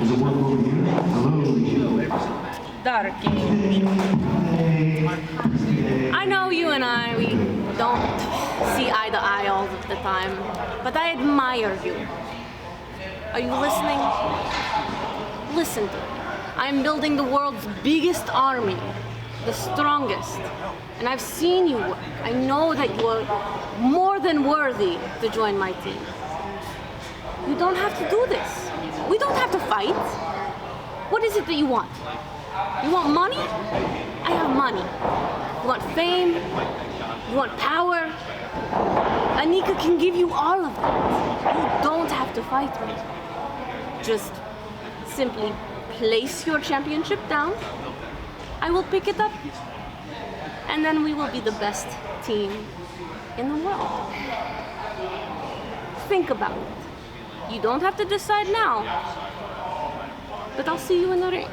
Is it work over here? Hello. Darky. I know you and we don't see eye to eye all of the time, but I admire you. Are you listening? Listen to me. I'm building the world's biggest army, the strongest, and I've seen you work. I know that you are more than worthy to join my team. You don't have to do this. We don't have to fight. What is it that you want? You want money? I have money. You want fame? You want power? Anika can give you all of that. You don't have to fight me. Just simply place your championship down. I will pick it up. And then we will be the best team in the world. Think about it. You don't have to decide now, but I'll see you in the ring.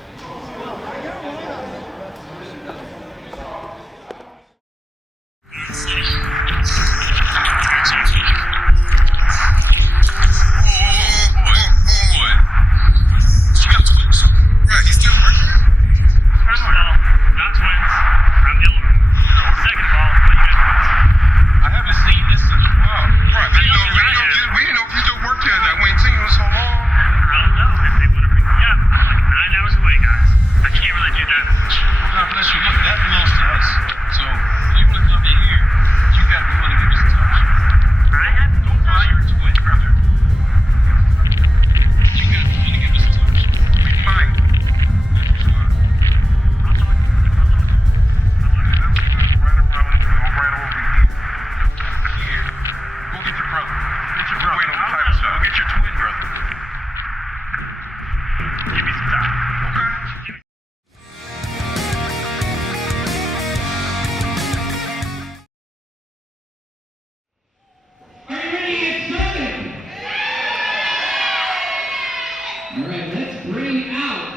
Alright, let's bring out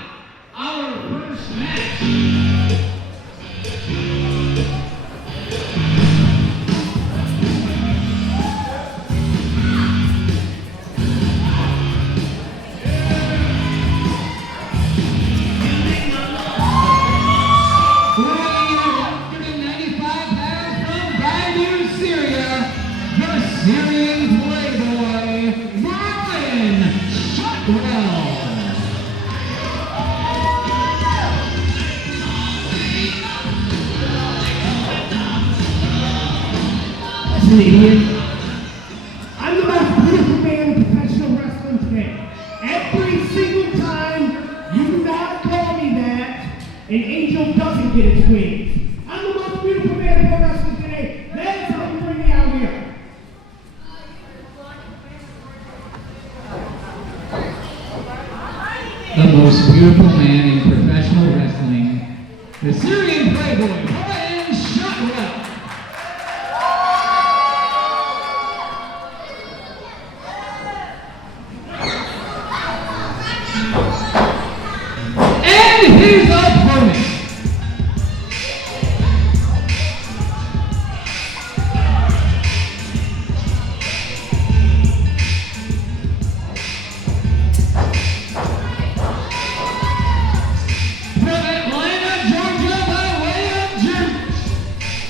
our first match. Syrian Playboy, Brian Shotwell. Listen, idiot. I'm the most beautiful man in professional wrestling today. Every single time you do not call me that, an angel doesn't get its wings. I'm the most beautiful man in pro wrestling today. That's how you bring me out here. The most beautiful man in professional wrestling, the Syrian Playboy, Brian Shotwell. And his opponent.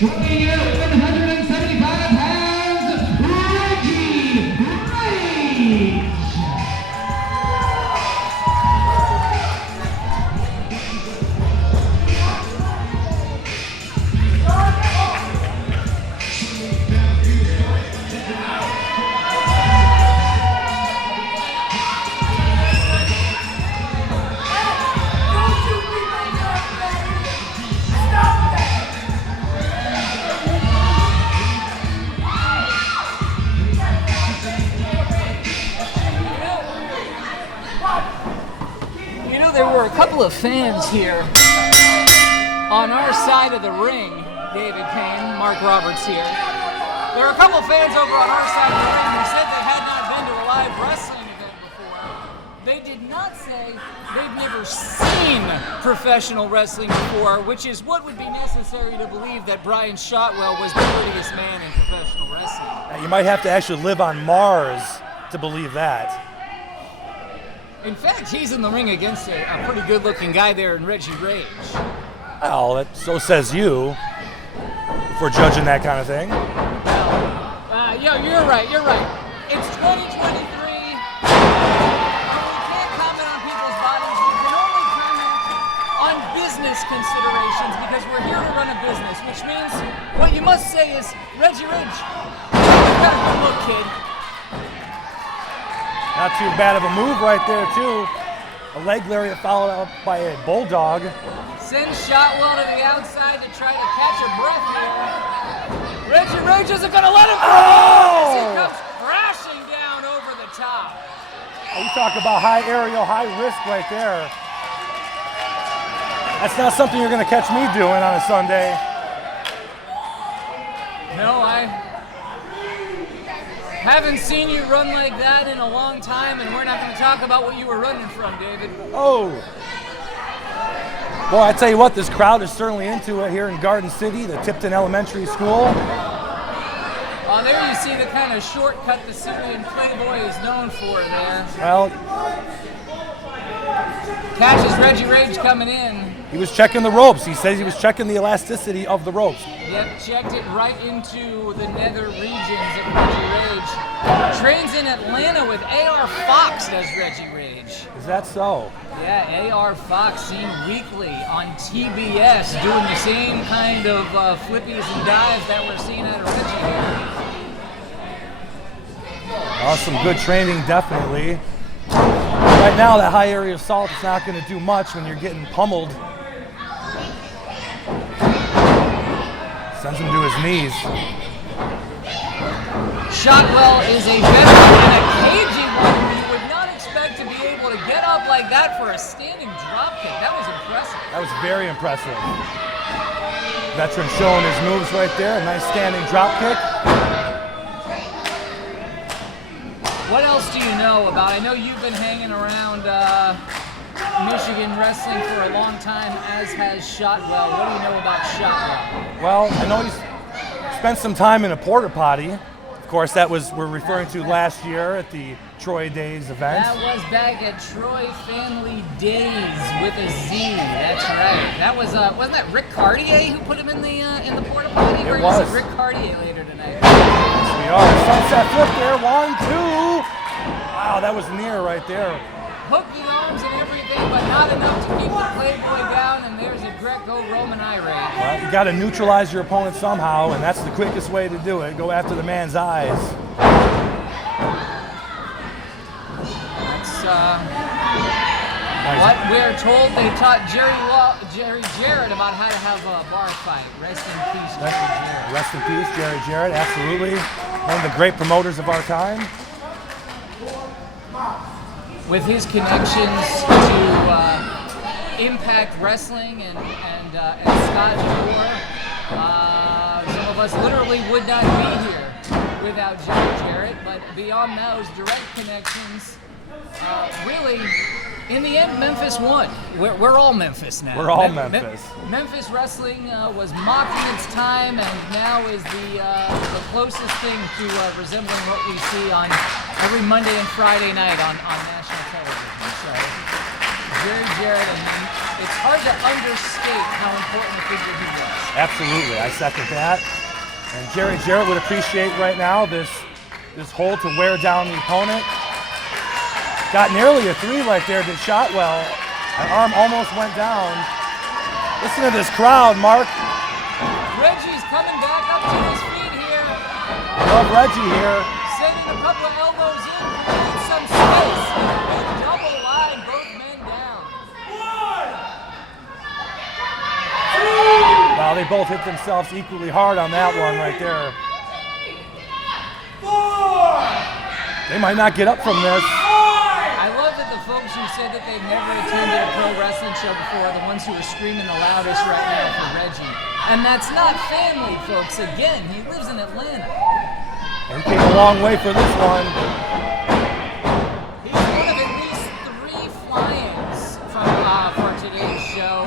Weighing in at 175 pounds, Reggie Rage. There were a couple of fans here on our side of the ring. David Payne, Mark Roberts here. There were a couple of fans over on our side of the ring who said they had not been to a live wrestling event before. They did not say they've never seen professional wrestling before, which is what would be necessary to believe that Brian Shotwell was the prettiest man in professional wrestling. You might have to actually live on Mars to believe that. In fact, he's in the ring against a pretty good-looking guy there in Reggie Rage. Well, so says you. If we're judging that kind of thing. Yeah, you're right. It's 2023. We can't comment on people's bodies. We can only comment on business considerations because we're here to run a business, which means what you must say is, Reggie Rage, you got a good look, kid. Not too bad of a move right there, too. A leg lariat followed up by a bulldog. Sends Shotwell to the outside to try to catch a breath here. Reggie Rage isn't going to let him go as he comes crashing down over the top. You talk about high aerial, high risk right there. That's not something you're going to catch me doing on a Sunday. No, I haven't seen you run like that in a long time, and we're not going to talk about what you were running from, David. Oh. Well, I tell you what, this crowd is certainly into it here in Garden City, the Tipton Elementary School. Oh, there you see the kind of shortcut the Syrian Playboy is known for there. Well, catches Reggie Rage coming in. he was checking the ropes. He says he was checking the elasticity of the ropes. Yep, checked it right into the nether regions of Reggie Rage. Trains in Atlanta with A.R. Fox does Reggie Rage. Is that so? Yeah, A.R. Fox seen weekly on TBS doing the same kind of flippies and dives that we're seeing out of Reggie here. Some good training, definitely. Right now, that high area assault is not going to do much when you're getting pummeled. Sends him to his knees. Shotwell is a veteran and a cagey one who you would not expect to be able to get up like that for a standing dropkick. That was impressive. That was very impressive. Veteran showing his moves right there. A nice standing dropkick. What else do you know about? I know you've been hanging around Michigan wrestling for a long time, as has Shotwell. What do you know about Shotwell? Well, I know he's spent some time in a porta potty. Of course, that was we're referring to last year at the Troy Days event. That was back at Troy Family Days with a Z. That's right. That was wasn't that Rick Cartier who put him in the porta potty? It was. Rick Cartier later tonight. Yes, we are. Sunset flip there. 1, 2. Wow, that was near right there. Hooked the arms and everything, but not enough to keep the Playboy down, and there's a Greco-Roman eye raid. Well, you got to neutralize your opponent somehow, and that's the quickest way to do it. Go after the man's eyes. What we're told they taught Jerry Jarrett about how to have a bar fight. Rest in peace, Jerry Jarrett. Rest in peace, Jerry Jarrett. Absolutely. One of the great promoters of our time. With his connections to Impact Wrestling and Scott Moore, some of us literally would not be here without Jerry Jarrett. But beyond those direct connections, really, in the end, Memphis won. We're all Memphis now. We're all Memphis. Memphis wrestling was mocking its time, and now is the closest thing to resembling what we see on every Monday and Friday night on national television. So, Jerry Jarrett, I mean, it's hard to understate how important a figure he was. Absolutely, I second that. And Jerry Jarrett would appreciate right now this hold to wear down the opponent. Got nearly a 3 right there, did Shotwell. That arm almost went down. Listen to this crowd, Mark. Reggie's coming back up to his feet here. Love Reggie here. Sending a couple of elbows in, creating some space. A double line, both men down. 1, 2. Wow, they both hit themselves equally hard on that one right there. 4. They might not get up from this. I love that the folks who said that they've never attended a pro wrestling show before are the ones who are screaming the loudest right now for Reggie. And that's not family, folks. Again, he lives in Atlanta. And he came a long way for this one. He's one of at least 3 fly-ins for today's show.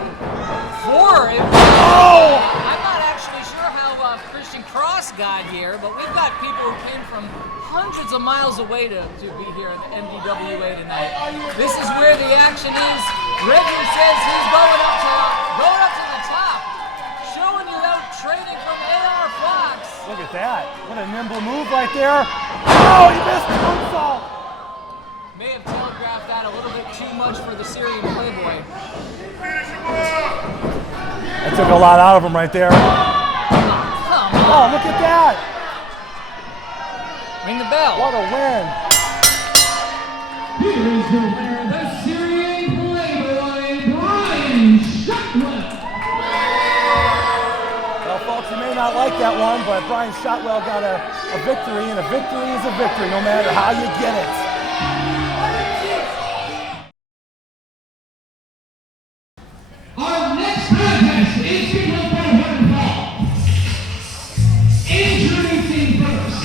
4 if I'm not actually sure how Christian Cross guy here, but we've got people who came from hundreds of miles away to be here at the MDWA tonight. This is where the action is. Reggie says he's going up to the top, showing you out trading from AR Fox. Look at that. What a nimble move right there. Oh, he missed the moonsault. May have telegraphed that a little bit too much for the Syrian Playboy. That took a lot out of him right there. Oh, look at that. Ring the bell. What a win. Here is the winner, the Syrian Playboy, Brian Shotwell. Well, folks, you may not like that one, but Brian Shotwell got a victory, and a victory is a victory, no matter how you get it. Our next contest is scheduled for one fall. Introducing first.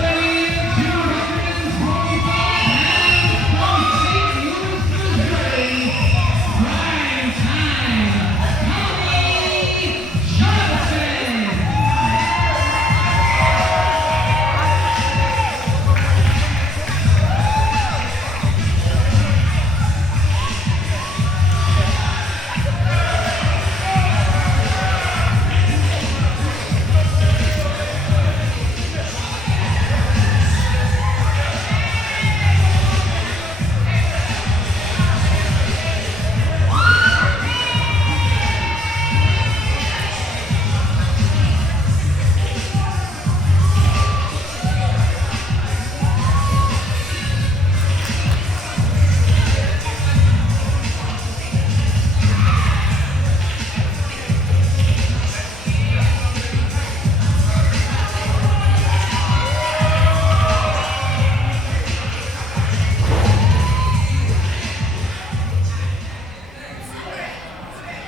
Weighing 225 pounds from St. Louis, Missouri, prime time, Tommy Johnson.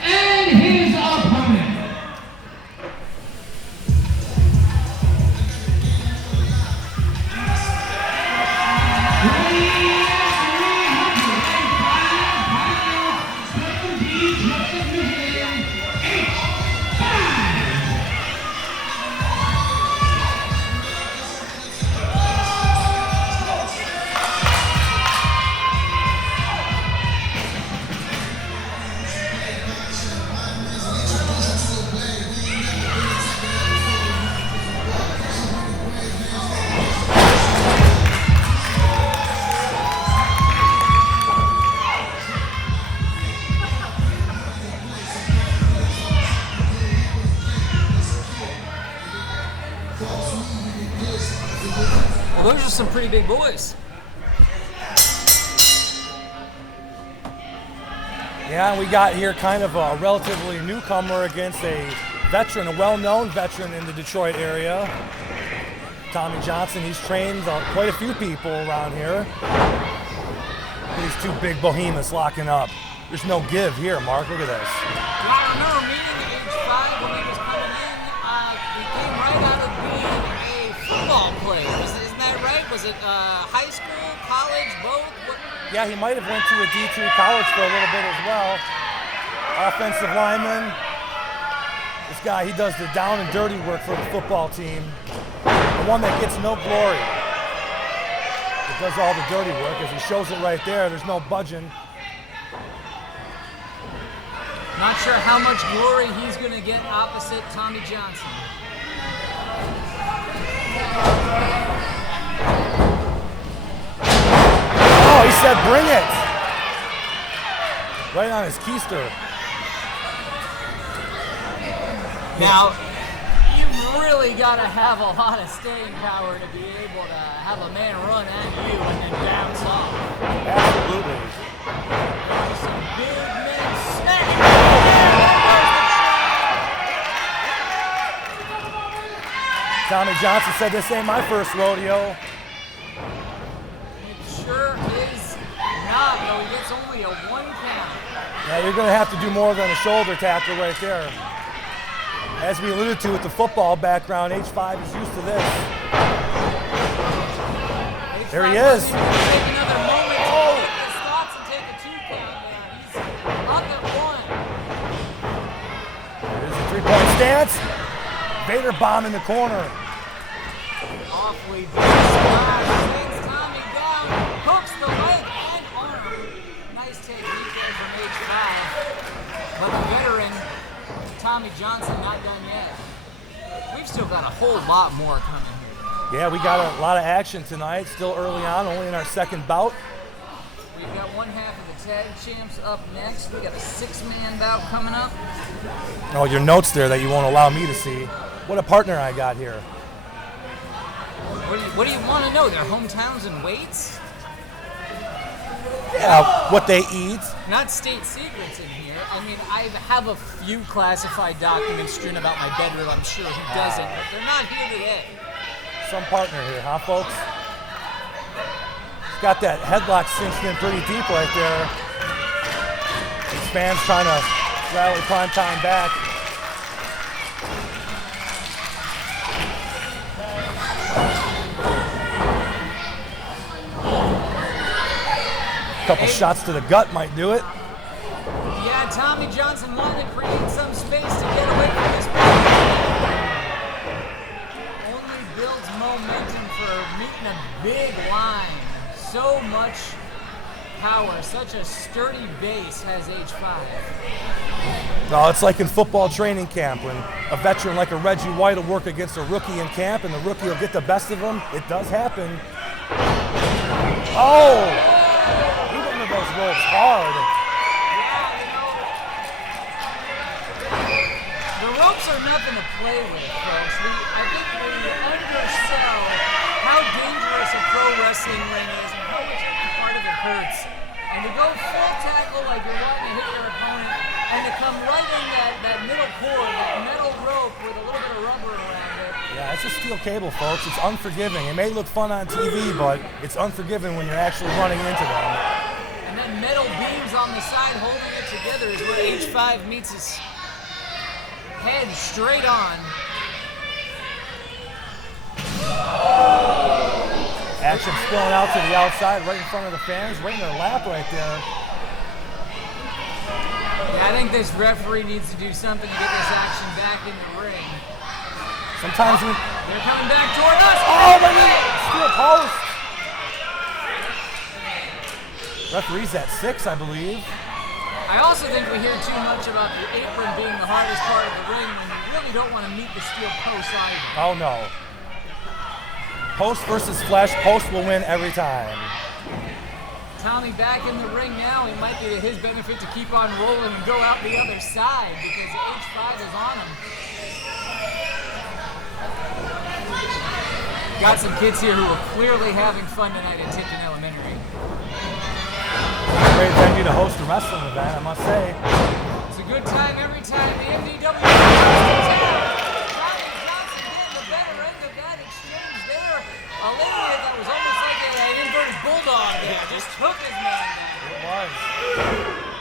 And his opponent. Weighing 305 pounds from Detroit, Michigan, H5. Well, those are some pretty big boys. Yeah, we got here kind of a relatively newcomer against a veteran, a well-known veteran in the Detroit area. Tommy Johnson, he's trained quite a few people around here. These two big behemoths locking up. There's no give here, Mark. Look at this. Yeah, I remember meeting at age 5 when he was coming in. He came right out of being a football player. Isn't that right? Was it high school, college, both? Yeah, he might have went to a D2 college for a little bit as well. Offensive lineman. This guy, he does the down and dirty work for the football team. The one that gets no glory. It does all the dirty work. As he shows it right there, there's no budging. Not sure how much glory he's going to get opposite Tommy Johnson. Oh, he said bring it. Right on his keister. Now, you've really got to have a lot of staying power to be able to have a man run at you and then bounce off. Absolutely. Some big men snapping. Tommy Johnson said this ain't my first rodeo. It sure is not, though. He gets only a 1 count. Yeah, you're going to have to do more than a shoulder tackle right there. As we alluded to with the football background, H5 is used to this. There he is. Take another moment to get his thoughts and take a 2 count. He's up at 1. stance. Vader bomb in the corner. Awfully big splash. Sends Tommy down. Hooks the leg and arm. Nice technique there from H5. But the veteran, Tommy Johnson, not done yet. We've still got a whole lot more coming here. Yeah, we got a lot of action tonight. Still early on, only in our second bout. We've got one half of the tag champs up next. We got a 6-man bout coming up. Oh, your notes there that you won't allow me to see. What a partner I got here. What do you want to know? Their hometowns and weights? Yeah, what they eat. Not state secrets in here. I mean, I have a few classified documents strewn about my bedroom. I'm sure he doesn't, but they're not here today. Some partner here, huh, folks? He's got that headlock cinched in pretty deep right there. These fans trying to rally Primetime back. Couple shots to the gut might do it. Yeah, Tommy Johnson wanted to create some space to get away from this play. Only builds momentum for meeting a big line. So much power, such a sturdy base has H5. No, it's like in football training camp when a veteran like a Reggie White will work against a rookie in camp and the rookie will get the best of him. It does happen. Oh! Those ropes hard. The ropes are nothing to play with, folks. I think we undersell how dangerous a pro wrestling ring is and how much every part of it hurts. And to go full tackle like you're wanting to hit your opponent and to come right in that middle cord, that metal rope with a little bit of rubber around it. Yeah, it's a steel cable, folks. It's unforgiving. It may look fun on TV, but it's unforgiving when you're actually running into them. And then metal beams on the side holding it together is where H5 meets his head straight on. Action spilling out to the outside, right in front of the fans, right in their lap right there. Yeah, I think this referee needs to do something to get this action back in the ring. Sometimes when... They're coming back toward us! Oh, my God! Steel post! Referee's at 6, I believe. I also think we hear too much about the apron being the hardest part of the ring when you really don't want to meet the steel post either. Oh, no. Post versus flesh. Post will win every time. Tommy back in the ring now. It might be to his benefit to keep on rolling and go out the other side because H5 is on him. Got some kids here who are clearly having fun tonight at Tipton Elementary. Great venue to host a wrestling event, I must say. It's a good time every time the MDW comes to town. Tommy Johnson getting the better end of that exchange there. A lady that was almost like an inverted bulldog there just took his man down. It was.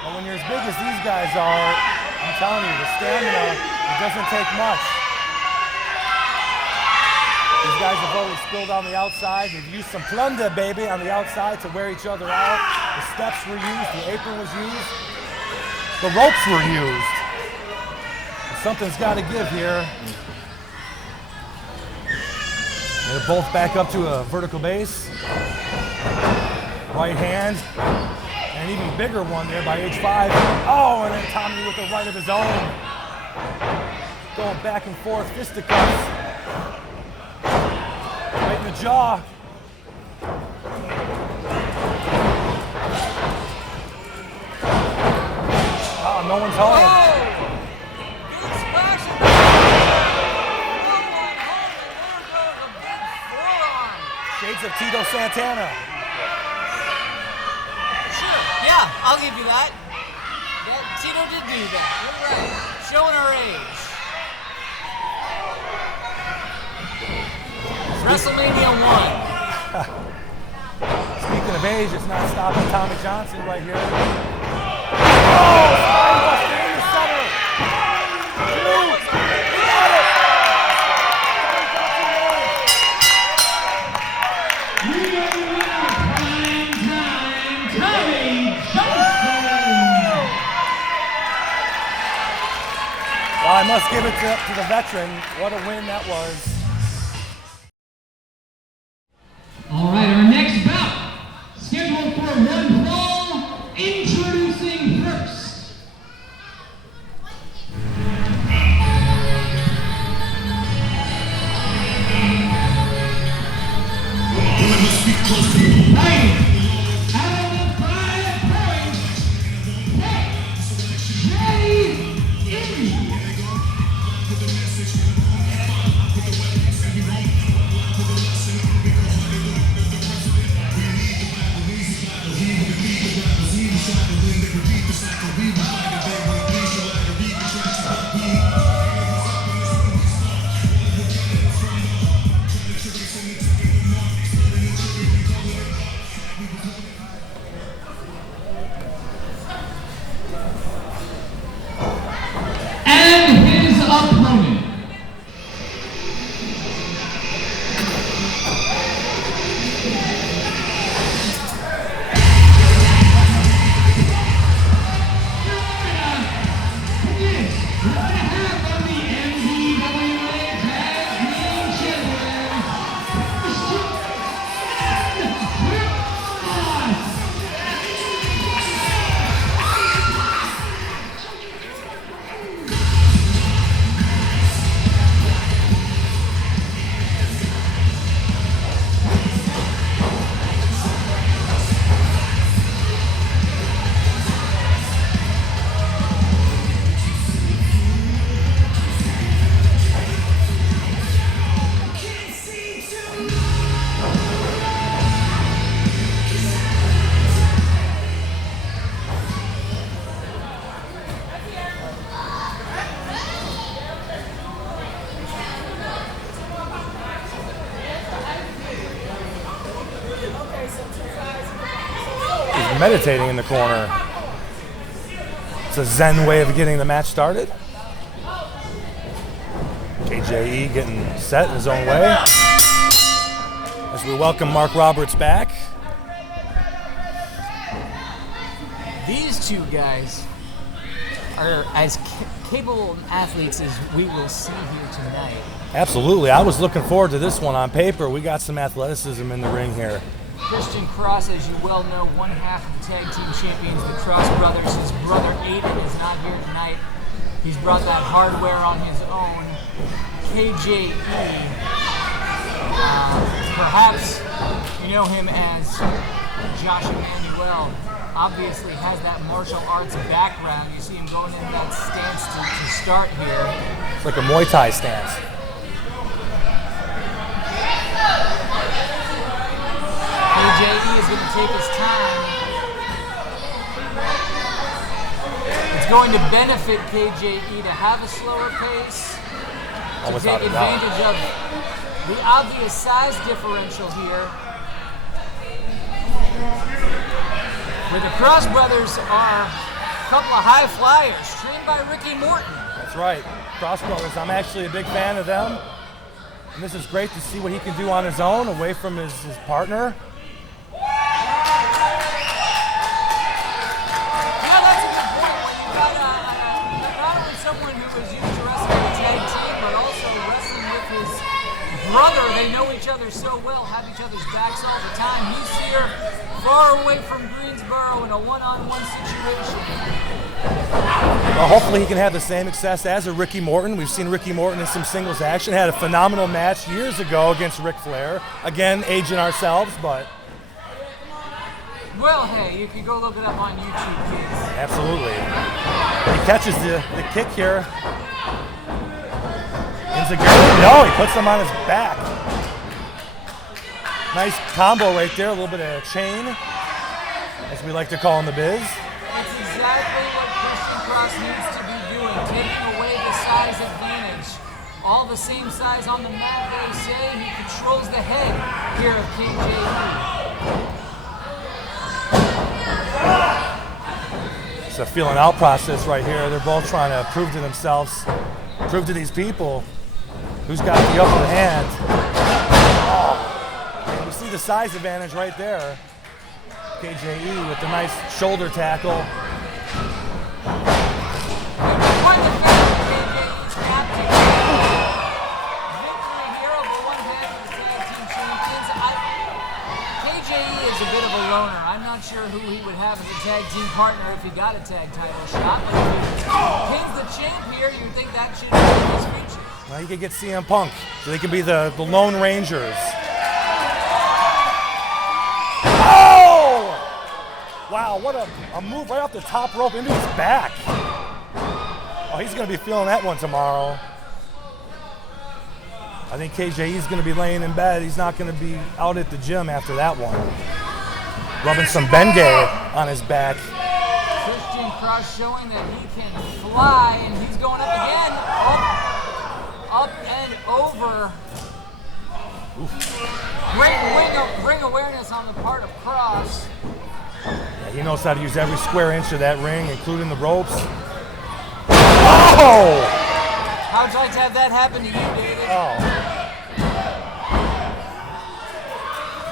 And when you're as big as these guys are, I'm telling you, the stamina, it doesn't take much. These guys have always spilled on the outside. They've used some plunder, baby, on the outside to wear each other out. The steps were used, the apron was used, the ropes were used. Something's got to give here. They're both back up to a vertical base. Right hand. And an even bigger one there by H5. Oh, and then Tommy with the right of his own. Going back and forth, fisticuffs. Right in the jaw. Oh, no one's home. Big splash in the big forearm. Shades of Tito Santana. Sure, yeah, I'll give you that. Tito did do that. You're right. Showing our age. WrestleMania 1. Speaking of age, it's not stopping Tommy Johnson right here. Oh, spinebuster in the center. Two. He got it. Wow, I must give it to the veteran. What a win that was. All right, our next bout, scheduled for one fall, introducing first. Fighting out of the 5 points, and his opponent. Meditating in the corner. It's a Zen way of getting the match started. KJE getting set in his own way. As we welcome Mark Roberts back. These two guys are as capable athletes as we will see here tonight. Absolutely. I was looking forward to this one on paper. We got some athleticism in the ring here. Christian Cross, as you well know, one half of the tag team champions, the Cross brothers. His brother Aiden is not here tonight. He's brought that hardware on his own. KJE, perhaps you know him as Josh Emanuel, obviously has that martial arts background. You see him going into that stance to start here. It's like a Muay Thai stance. KJE is going to take his time. It's going to benefit KJE to have a slower pace, to take advantage of the obvious size differential here. Where the Cross brothers are a couple of high flyers, trained by Ricky Morton. That's right. Cross brothers, I'm actually a big fan of them. And this is great to see what he can do on his own, away from his partner. Brother, they know each other so well, have each other's backs all the time. He's here far away from Greensboro in a one-on-one situation. Well, hopefully he can have the same success as a Ricky Morton. We've seen Ricky Morton in some singles action. Had a phenomenal match years ago against Ric Flair. Again, aging ourselves, but... Well, hey, you can go look it up on YouTube, kids. Absolutely. He catches the kick here. No, he puts him on his back. Nice combo right there, a little bit of a chain, as we like to call in the biz. That's exactly what Christian Cross needs to be doing, taking away the size advantage. All the same size on the mat, they say. He controls the head here of KJE. It's a feeling out process right here. They're both trying to prove to themselves, prove to these people who's got the upper hand. Oh. You see the size advantage right there. KJE with the nice shoulder tackle. tag team partner if he got a tag title shot. But if he pins the champ here, you'd think that should be his feature. Well, you could get CM Punk, so they can be the Lone Rangers. Oh! Wow, what a move right off the top rope into his back. Oh, he's going to be feeling that one tomorrow. I think KJE's going to be laying in bed. He's not going to be out at the gym after that one. Rubbing some Bengay on his back. Christian Cross showing that he can fly, and he's going up again. Up and over. Great ring awareness on the part of Cross. Yeah, he knows how to use every square inch of that ring, including the ropes. Oh! How'd you like to have that happen to you, David? Oh.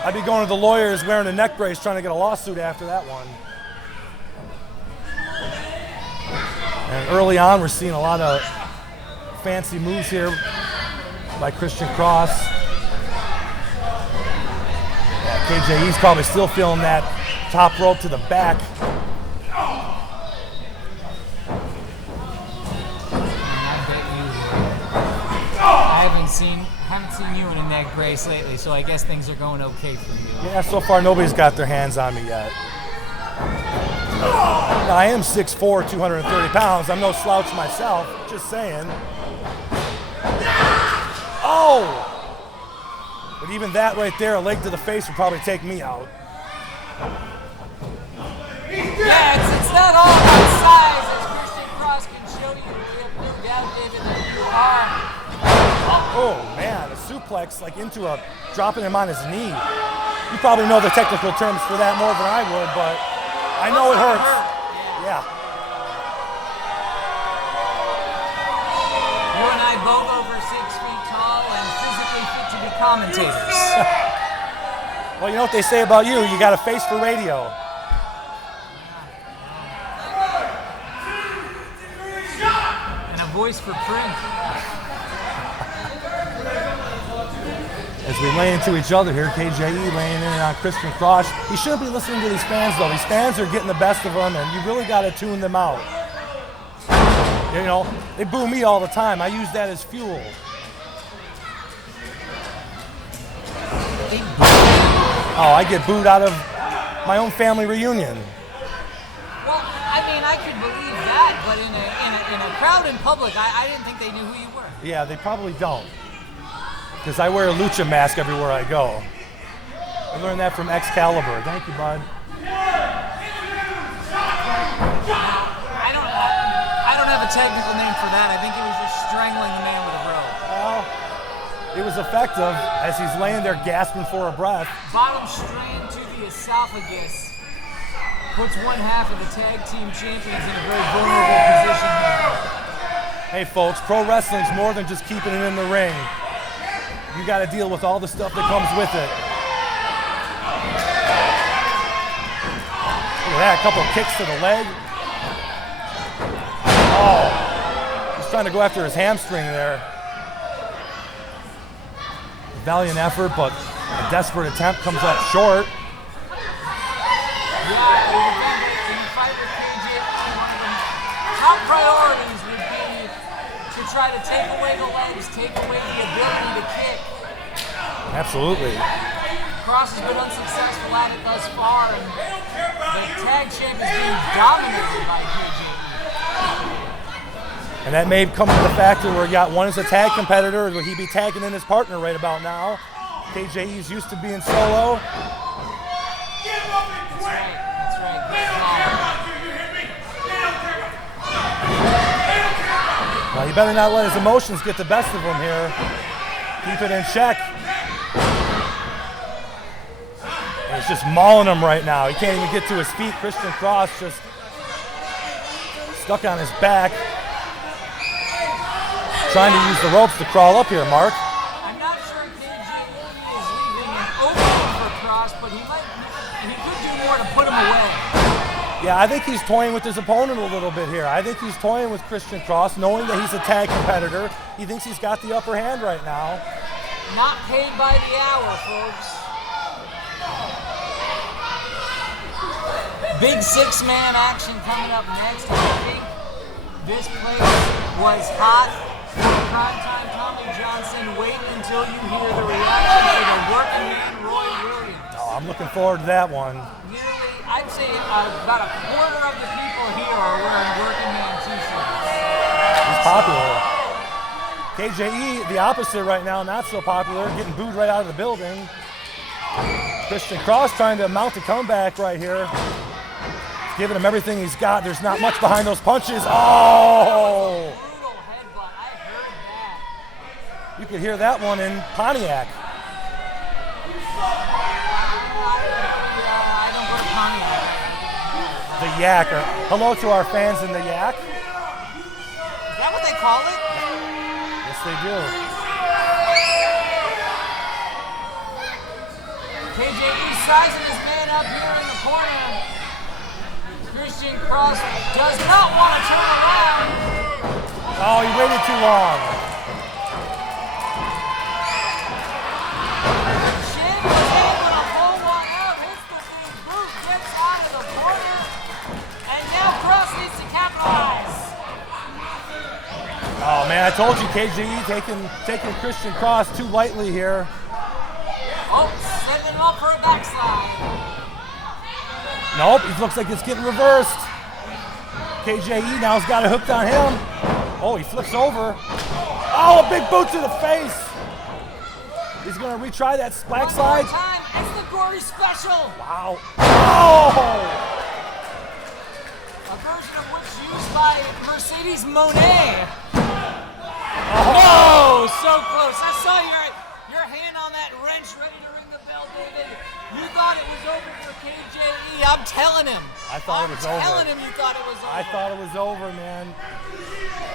I'd be going to the lawyers wearing a neck brace trying to get a lawsuit after that one. And early on, we're seeing a lot of fancy moves here by Christian Cross. Yeah, KJE's probably still feeling that top rope to the back. I haven't seen you in a neck brace lately, so I guess things are going okay for you. Yeah, so far nobody's got their hands on me yet. Now, I am 6'4", 230 pounds. I'm no slouch myself, just saying. Oh! But even that right there, a leg to the face would probably take me out. Yeah, it's not all about size, as Christian Cross can show you. We have no doubt, David, that you are. Oh man, a suplex like into a, dropping him on his knee. You probably know the technical terms for that more than I would, but I know it hurts. Yeah. You and I both over 6 feet tall and physically fit to be commentators. Well, you know what they say about you, you got a face for radio. And a voice for print. As we lay into each other here, KJE laying in on Christian Cross. He shouldn't be listening to these fans, though. These fans are getting the best of him, and you really got to tune them out. You know, they boo me all the time. I use that as fuel. Oh, I get booed out of my own family reunion. Well, I mean, I could believe that, but in a crowd in public, I didn't think they knew who you were. Yeah, they probably don't. Because I wear a lucha mask everywhere I go. I learned that from Excalibur. Thank you, bud. I don't have a technical name for that. I think he was just strangling the man with a rope. Well, it was effective as he's laying there gasping for a breath. Bottom strand to the esophagus puts one half of the tag team champions in a very vulnerable position here. Hey, folks, pro wrestling's more than just keeping it in the ring. You got to deal with all the stuff that comes with it. Look at that, a couple of kicks to the leg. Oh, he's trying to go after his hamstring there. A valiant effort, but a desperate attempt comes up short. Yeah, in the fight with KJ, one of the top priorities would be to try to take away the legs, take away the ability to kick. Absolutely. Cross has been unsuccessful at it thus far, and the tag champ is being dominated by KJ. And that may come to the factor where you got one as a tag competitor, where he'd be tagging in his partner right about now. KJE's used to being solo. That's right. Well, he better not let his emotions get the best of him here. Keep it in check. And he's just mauling him right now. He can't even get to his feet. Christian Cross just stuck on his back. Trying to use the ropes to crawl up here, Mark. I'm not sure KJ is leaving an opening for Cross, but he could do more to put him away. Yeah, I think he's toying with his opponent a little bit here. I think he's toying with Christian Cross, knowing that he's a tag competitor. He thinks he's got the upper hand right now. Not paid by the hour, folks. Big six-man action coming up next. I think this place was hot. Primetime Tommy Johnson. Wait until you hear the reaction to the working man Roy Williams. Oh, I'm looking forward to that one. Nearly, I'd say about a quarter of the people here are wearing working man t-shirts. He's popular. KJE, the opposite right now, not so popular, getting booed right out of the building. Christian Cross trying to mount a comeback right here. Giving him everything he's got. There's not much behind those punches. Oh! Brutal headbutt. I heard that. You could hear that one in Pontiac. I don't go to Pontiac. The Yak. Hello to our fans in the Yak. Is that what they call it? Yes, they do. KJE sizing his man up here in the corner. Christian Cross does not want to turn around. Oh, he waited too long. Shin was able to pull one out, hits the big boot, gets out of the corner, and now Cross needs to capitalize. Oh man, I told you KJE taking Christian Cross too lightly here. Oh, setting it up for a backslide. Nope, it looks like it's getting reversed. KJE now's got it hooked on him. Oh, he flips over. Oh, a big boot to the face. He's gonna retry that backslide. One more time, it's the Gory Special. Wow. Oh! A version of which used by Mercedes Monet. Oh! Oh, so close. I saw your hand on that wrench ready to ring the bell, David. You thought it was over for KJE. I'm telling him. I thought it was over. I'm telling him you thought it was over. I thought it was over, man.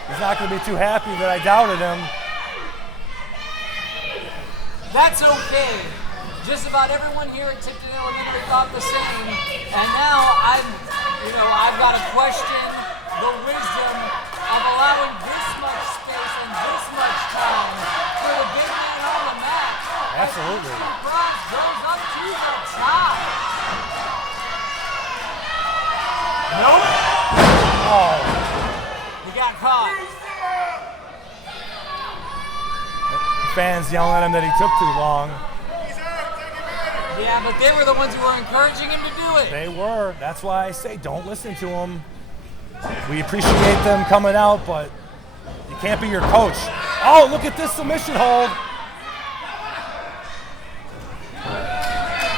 He's not going to be too happy that I doubted him. That's okay. Just about everyone here at Tipton Elementary thought the same. And now I've got to question the wisdom of allowing this much space and this much time for the big man on the mat. Absolutely. Cross goes up to the top. Nope. Oh. He got caught. Fans yelling at him that he took too long. Yeah, but they were the ones who were encouraging him to do it. They were. That's why I say don't listen to them. We appreciate them coming out, but you can't be your coach. Oh, look at this submission hold.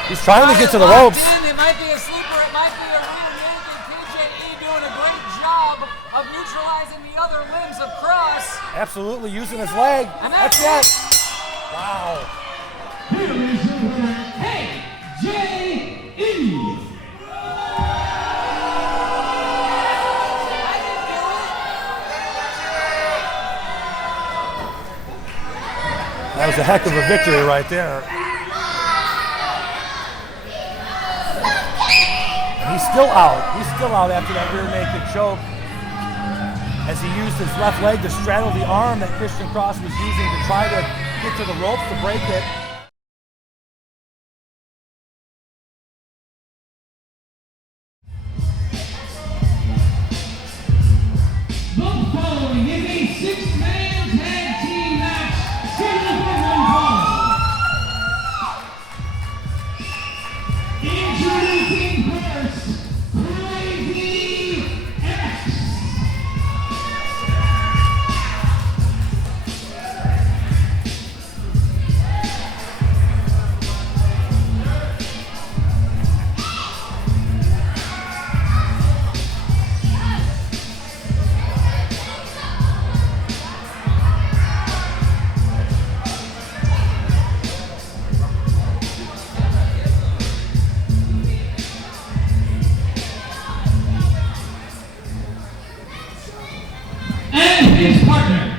He's trying to get to the ropes. It might be a sleeper, it might be a rear naked. KJE doing a great job of neutralizing the other limbs of Cross. Absolutely using his leg. And That's that's it. Wow. Here is your winner, KJE. That was a heck of a victory right there. And he's still out. He's still out after that rear naked choke, as he used his left leg to straddle the arm that Christian Cross was using to try to get to the ropes to break it. The following is a six-man tag team match scheduled for one fall. Introducing first, Crazy X. And his partner.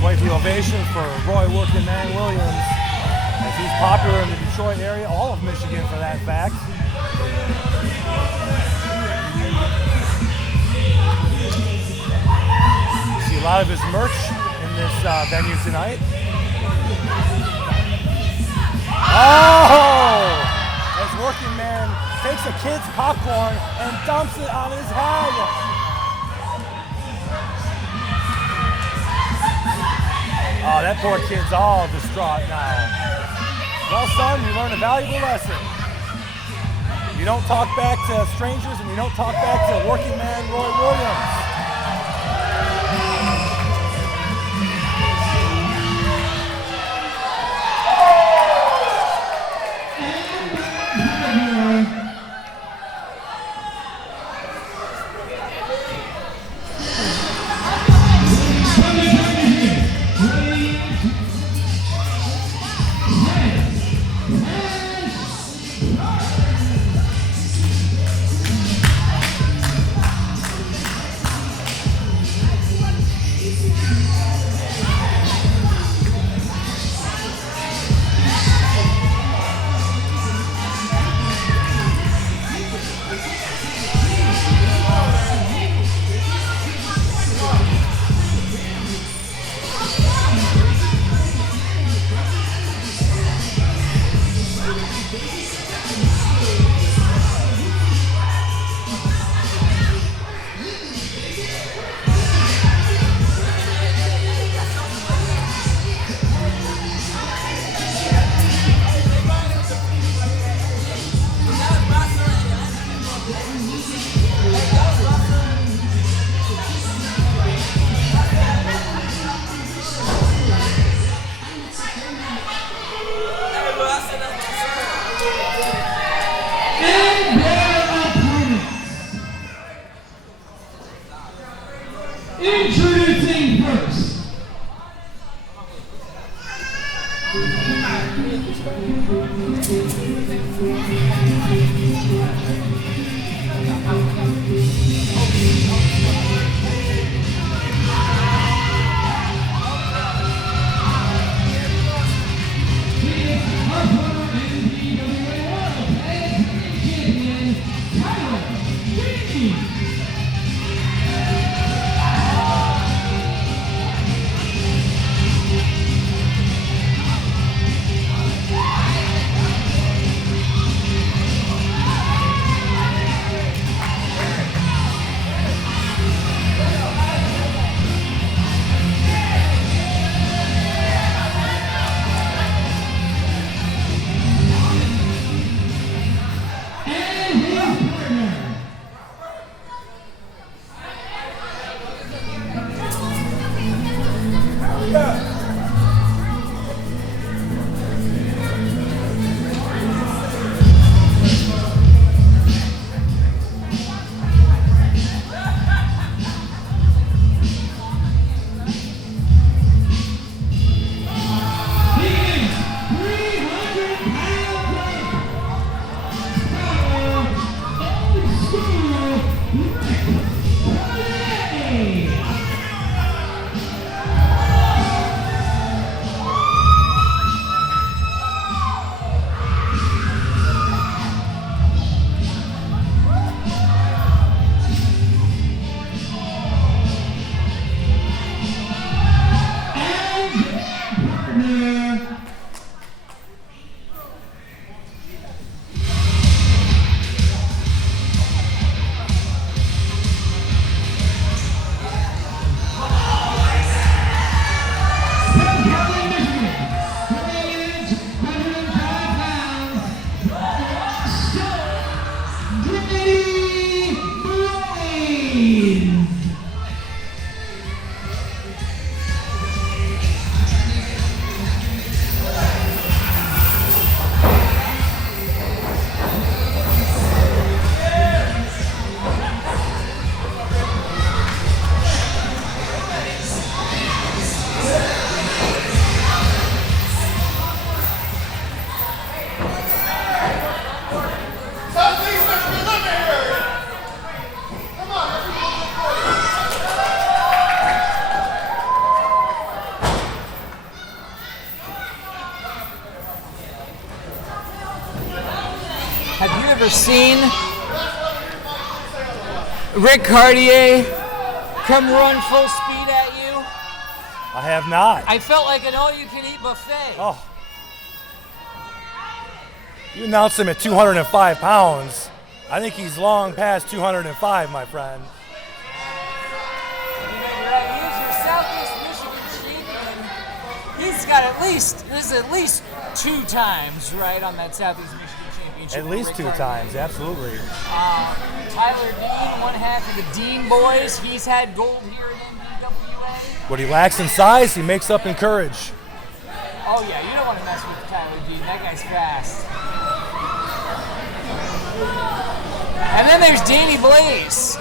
Quite the ovation for Roy Working Man Williams, as he's popular in the Detroit area, all of Michigan for that fact. You see a lot of his merch in this venue tonight. Oh! As Working Man takes a kid's popcorn and dumps it on his head. Oh, that poor kid's all distraught now. Well, son, you learned a valuable lesson. You don't talk back to strangers, and you don't talk back to Working Man Roy Williams. Introducing first. ever seen Rick Cartier come run full speed at you? I have not. I felt like an all-you-can-eat buffet. Oh. You announced him at 205 pounds. I think he's long past 205, my friend. He's your Southeast Michigan champion. He's got this is at least 2 times, right, on that Southeast Michigan championship. At least 2 times, absolutely. Tyler Dean, one half of the Dean boys. He's had gold here at NBWA. What he lacks in size, he makes up in courage. Oh yeah, you don't want to mess with Tyler Dean. That guy's fast. And then there's Danny Blaze.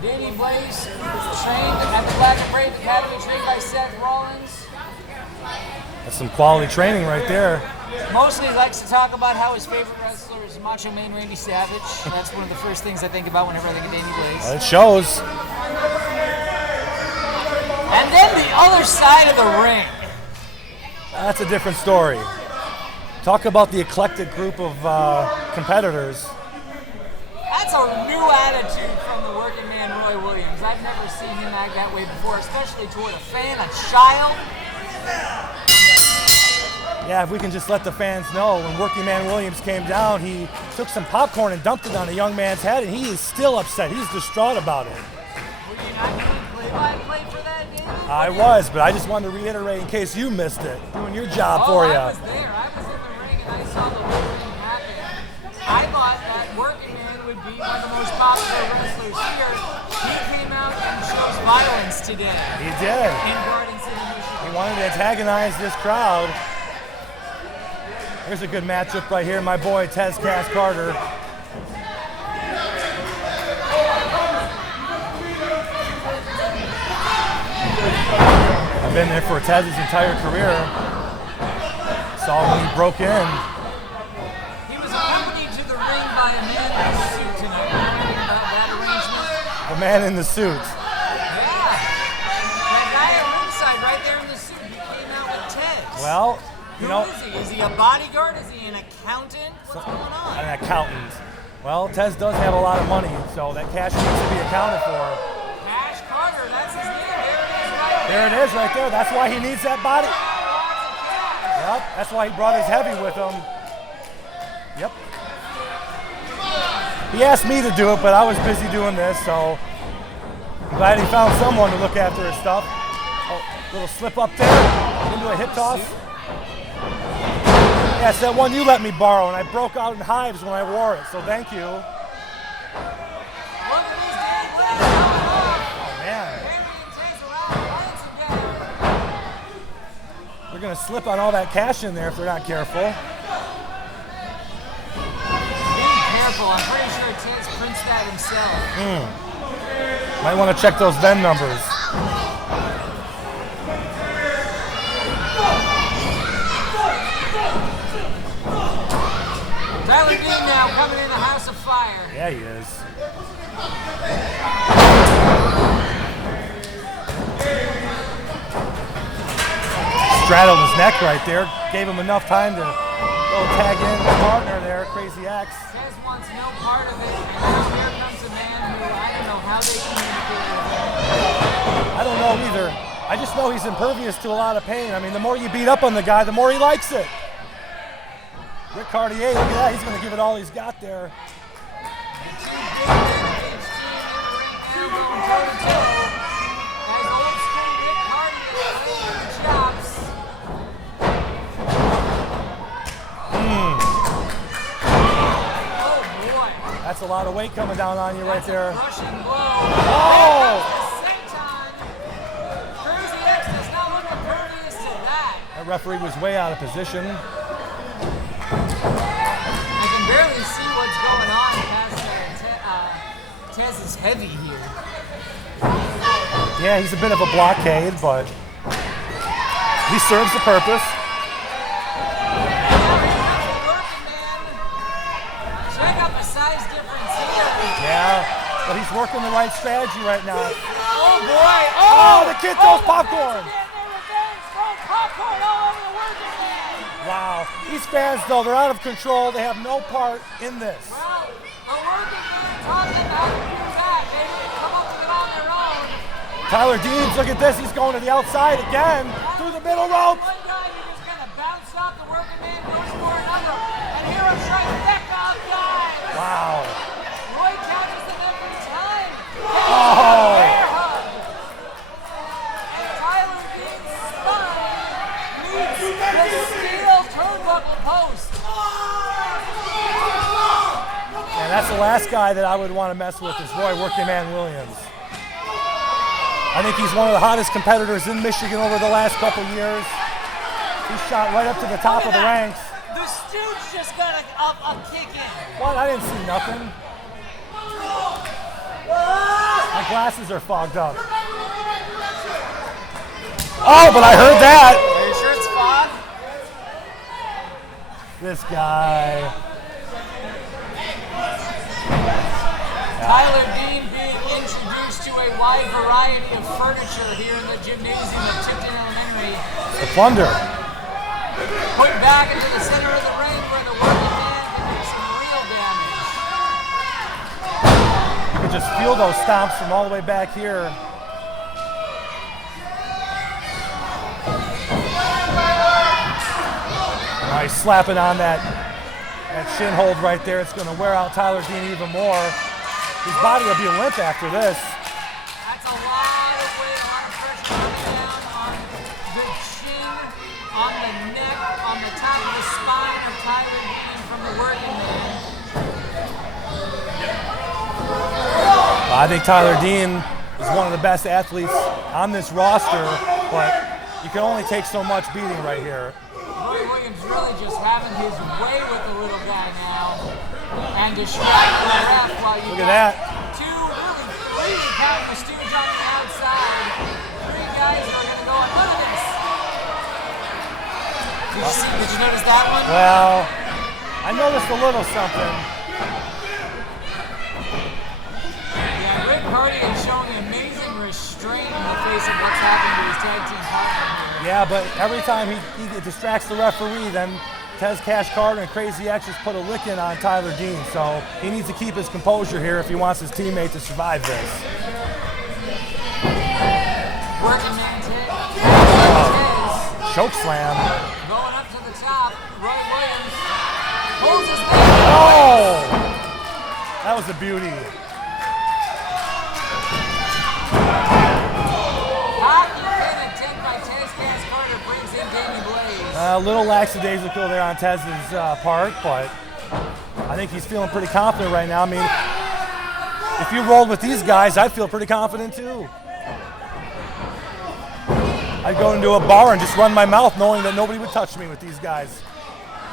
Danny Blaze was trained at the Black and Brave Academy, trained by Seth Rollins. That's some quality training right there. Mostly likes to talk about how his favorite wrestler is Macho Man Randy Savage. That's one of the first things I think about whenever I think of Danny Blaze. It shows. And then the other side of the ring. That's a different story. Talk about the eclectic group of competitors. That's a new attitude from the working man Roy Williams. I've never seen him act that way before, especially toward a fan, a child. Yeah, if we can just let the fans know, when Working Man Williams came down, he took some popcorn and dumped it on a young man's head, and he is still upset. He's distraught about it. Were you not doing play-by-play for that game? I was, but I just wanted to reiterate in case you missed it. Doing your job for you. I was there. I was in the ring, and I saw the whole thing happen. I thought that Working Man would be one of the most popular wrestlers here. He came out and shows violence today. He did. In Garden City, Michigan. He wanted to antagonize this crowd. Here's a good matchup right here. My boy, Tez Cass Carter. I've been there for Tez's entire career. Saw when he broke in. He was accompanied to the ring by a man in a suit tonight. You know anything about that arrangement? The man in the suit. Yeah. That guy at ringside right there in the suit, he came out with Tez. Well, you know. Who is he? Is he a bodyguard? Is he an accountant? What's going on? An accountant. Well, Tez does have a lot of money, so that cash needs to be accounted for. Cash Carter, that's his name. There it is right There it is right there. That's why he needs that body. Yep, that's why he brought his heavy with him. Yep. He asked me to do it, but I was busy doing this, so I'm glad he found someone to look after his stuff. Oh, little slip up there into a hip toss. Yeah, it's that one you let me borrow, and I broke out in hives when I wore it, so thank you. Look at this damn leg going off. Oh, man. They're going to slip on all that cash in there if they're not careful. Be careful. I'm pretty sure Tez prints that himself. Might want to check those VEN numbers. Tyler Dean now coming in the House of Fire. Yeah, he is. Straddled his neck right there. Gave him enough time to go tag in his partner there, Crazy X. Tez wants no part of it. And now here comes a man who I don't know how they communicate with him. I don't know either. I just know he's impervious to a lot of pain. I mean, the more you beat up on the guy, the more he likes it. Rick Cartier, look at that. He's going to give it all he's got there. That's a lot of weight coming down on you right there. Oh! That referee was way out of position. I can barely see what's going on past Tez is heavy here. Yeah, he's a bit of a blockade, but he serves the purpose. Check out the size difference here. Yeah, but he's working the right strategy right now. Oh boy! Oh, the kid throws popcorn. Popcorn all over the working man. Wow. These fans, though, they're out of control. They have no part in this. Well, the working man taught them how to do that. They didn't come up with it on their own. Tyler Deans, look at this. He's going to the outside again through the middle rope. One guy who just kind of bounced off the working man goes for another. And here a trifecta of guys. Wow. Roy catches them every time. Oh. Bear hug. And Tyler Dean's spine meets the steel turnbuckle post. And that's the last guy that I would want to mess with is Roy Working Man Williams. I think he's one of the hottest competitors in Michigan over the last couple years. He shot right up to the top of the ranks. The Stooge just got a kick in. What? I didn't see nothing. My glasses are fogged up. Oh, but I heard that. Are you sure it's fog? This guy. Tyler Dean being introduced to a wide variety of furniture here in the gymnasium of Tipton Elementary. The plunder. Put back into the center of the ring where the working man can do some real damage. You can just feel those stomps from all the way back here. Nice slapping on that shin hold right there. It's going to wear out Tyler Dean even more. His body will be limp after this. That's a lot of weight, a lot of pressure coming down on the chin, on the neck, on the top of the spine of Tyler Dean from the working man. I think Tyler Dean is one of the best athletes on this roster, but you can only take so much beating right here. Roy Williams really just having his way with the little guy now and distracting the ref while you Look at that. Two, really three, counting the Stooge on the outside. Three guys who are going to go on. Look at this. Did you notice that one? Well, I noticed a little something. Yeah, Rick Hardy is showing amazing restraint in the face of what's happened to his tag team partner here. Yeah, but every time he distracts the referee, then Tez Cash Carter and Crazy X just put a licking on Tyler Dean, so he needs to keep his composure here if he wants his teammate to survive this. Working man Tez. Choke slam. Going up to the top. Roy Williams holds his thing. Oh! That was a beauty. Hockey pin attempt by Tez Cash Carter brings in Davey Blaze. A little lackadaisical there on Tez's part, but I think he's feeling pretty confident right now. I mean, if you rolled with these guys, I'd feel pretty confident too. I'd go into a bar and just run my mouth knowing that nobody would touch me with these guys.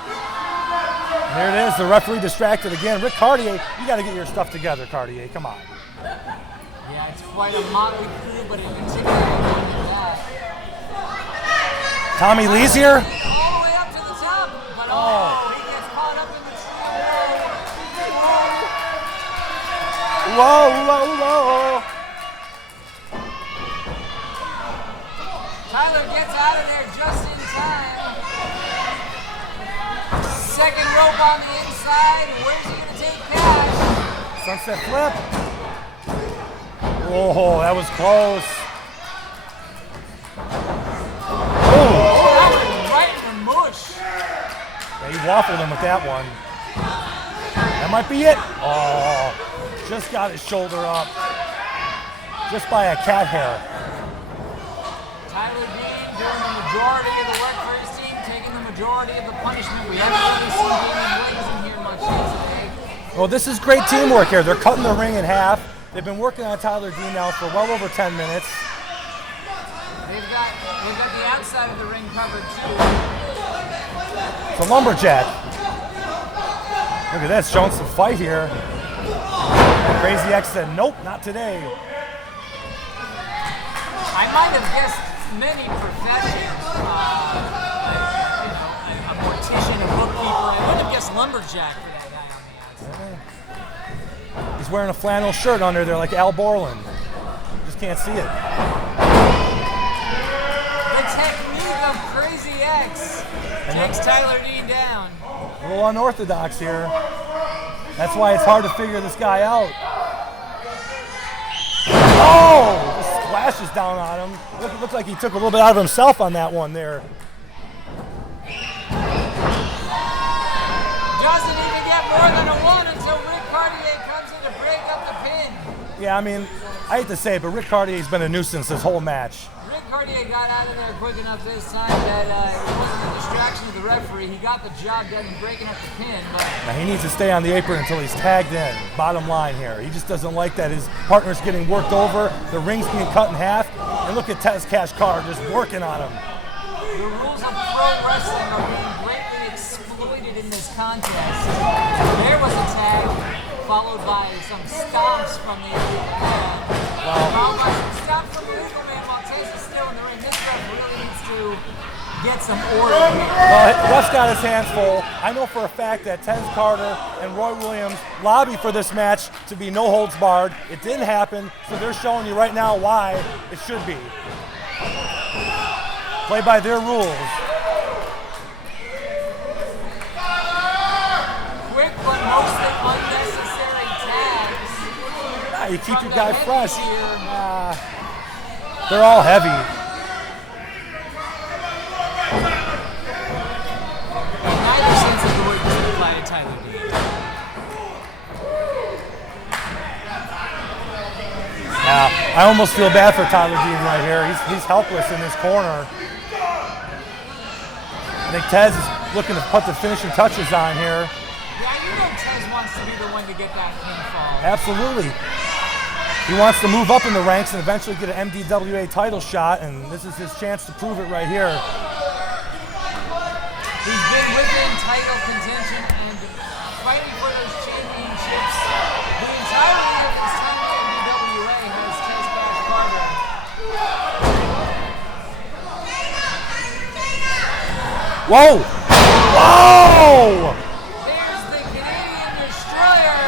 And there it is, the referee distracted again. Rick Cartier, you got to get your stuff together, Cartier, come on. Yeah, it's quite a motley crew, but in particular, that. Tommy Lee's here? All the way up to the top, but he gets caught up in the tree. Whoa, whoa, whoa. Tyler gets out of there just in time. Second rope on the inside. Where's he going to take Cash? Sunset flip. Oh, that was close. That was right in the mush. Yeah, he waffled him with that one. That might be it. Oh, just got his shoulder up. Just by a cat hair. Tyler Dean doing the majority of the work for his team, taking the majority of the punishment. We haven't really seen Davey Blaze in here much today. Well, this is great teamwork here. They're cutting the ring in half. They've been working on Tyler Dean now for well over 10 minutes. They've got the outside of the ring covered too. It's a lumberjack. Look at this, showing some fight here. Crazy X said, nope, not today. I might have guessed many professions. A mortician, a bookkeeper. I wouldn't have guessed lumberjack for that guy on the outside. He's wearing a flannel shirt under there like Al Borland. Just can't see it. The technique of Crazy X takes Tyler Dean down. A little unorthodox here. That's why it's hard to figure this guy out. Oh! Just splashes down on him. Looked like he took a little bit out of himself on that one there. Doesn't even get more than a one until Rick Cartier comes in to break up the pin. Yeah, I mean, I hate to say it, but Rick Cartier's been a nuisance this whole match. Rick Cartier got out of there quick enough this time that it wasn't a distraction to the referee. He got the job done in breaking up the pin, but Now he needs to stay on the apron until he's tagged in. Bottom line here. He just doesn't like that his partner's getting worked over, the ring's being cut in half, and look at Tez Cash Carter just working on him. the rules of pro wrestling are being greatly exploited in this contest. There was a tag, followed by some stomps from the followed by some stomps from the legal man while Tez is still in the ring. This ref really needs to get some order here. Well, Russ got his hands full. I know for a fact that Tez Carter and Roy Williams lobbied for this match to be no holds barred. It didn't happen, so they're showing you right now why it should be. Play by their rules. Quick but mostly unnecessary tags. You keep your guy fresh. They're all heavy. Neither sense of the word does apply to Tyler Dean. Yeah, I almost feel bad for Tyler Dean right here. He's helpless in this corner. I think Tez is looking to put the finishing touches on here. Yeah, you know Tez wants to be the one to get that pinfall. Absolutely. He wants to move up in the ranks and eventually get an MDWA title shot, and this is his chance to prove it right here. He's been within title contention and fighting for those championships the entirety of his time in MDWA has Tez Cash Carter. Whoa! Whoa! There's the Canadian Destroyer.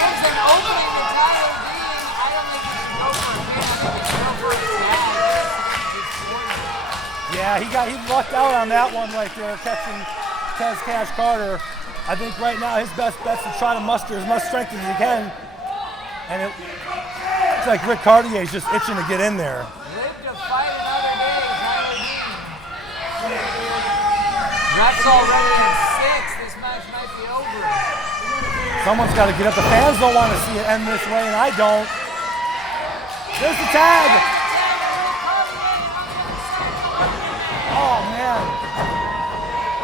Gives an opening to Tyler Dean. I don't think he should go for a pin. I think he should go for a tag. Yeah, he lucked out on that one right there, catching Tez Cash Carter. I think right now his best bet's to try to muster as much strength as he can. And it's like Rick Cartier is just itching to get in there. Live to fight another day, Tyler Dean. Ref's already at 6. This match might be over. Someone's got to get up. The fans don't want to see it end this way, and I don't. There's the tag. Oh, man.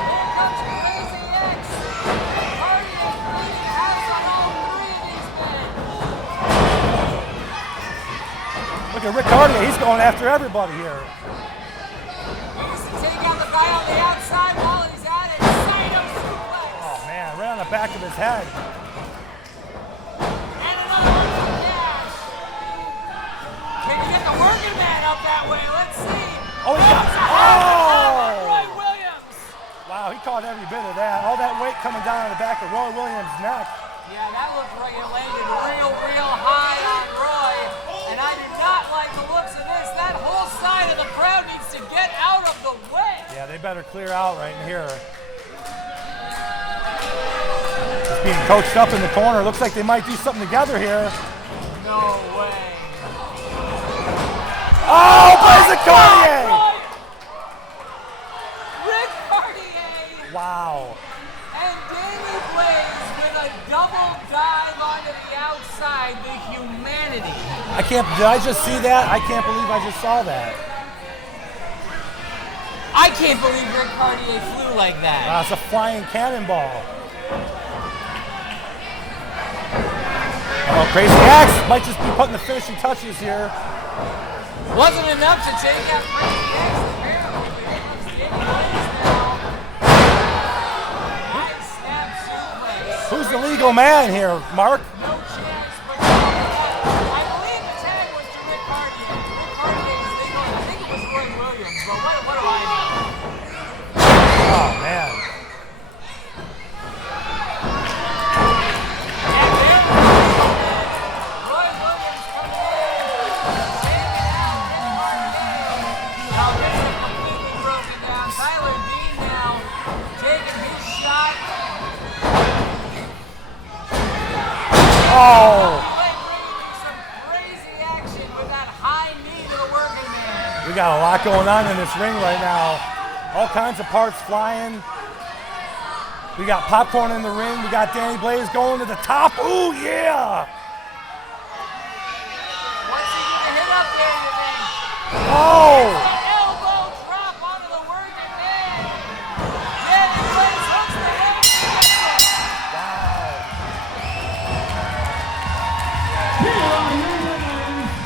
Here comes Crazy X. Cartier really has on all 3 of these men. Look at Rick Cartier. He's going after everybody here. Needs to take out the guy on the outside while he's at it. Sino suplex. Oh, man, right on the back of his head. And another one from Cash. Can you get the working man up that way? Let's see. Oh, he got Roy Williams. Wow, he caught every bit of that. All that weight coming down on the back of Roy Williams' neck. Yeah, that looked like it landed real high on Roy. And I do not like the looks of this. That whole side of the crowd needs to get out of the way. Yeah, they better clear out right in here. Just being coached up in the corner. Looks like they might do something together here. No way. Oh, Blaze Cartier! Rick Cartier Wow. and Danny Blaze with a double dive onto the outside. The humanity. Did I just see that? I can't believe I just saw that. I can't believe Rick Cartier flew like that. Wow, it's a flying cannonball. Oh, Crazy X might just be putting the finishing touches here. Wasn't enough to take out Crazy X. Apparently, here comes Danny Blaze now. Nice snap suplex. Who's the legal man here, Mark? No chance, but I believe the tag was to Rick Cartier. Rick Cartier is legal. I think it was Roy Williams, but what do I know? Oh, man. And then Roy Williams comes in, taking out Rick Cartier. Now this is completely broken down. Oh! Some crazy action with that high knee to the working man. We got a lot going on in this ring right now. All kinds of parts flying. We got popcorn in the ring. We got Danny Blaze going to the top. Ooh, yeah! What's he gonna hit up there? Oh! Elbow drop onto the working man. Danny Blaze hooks the head. Here are your winners,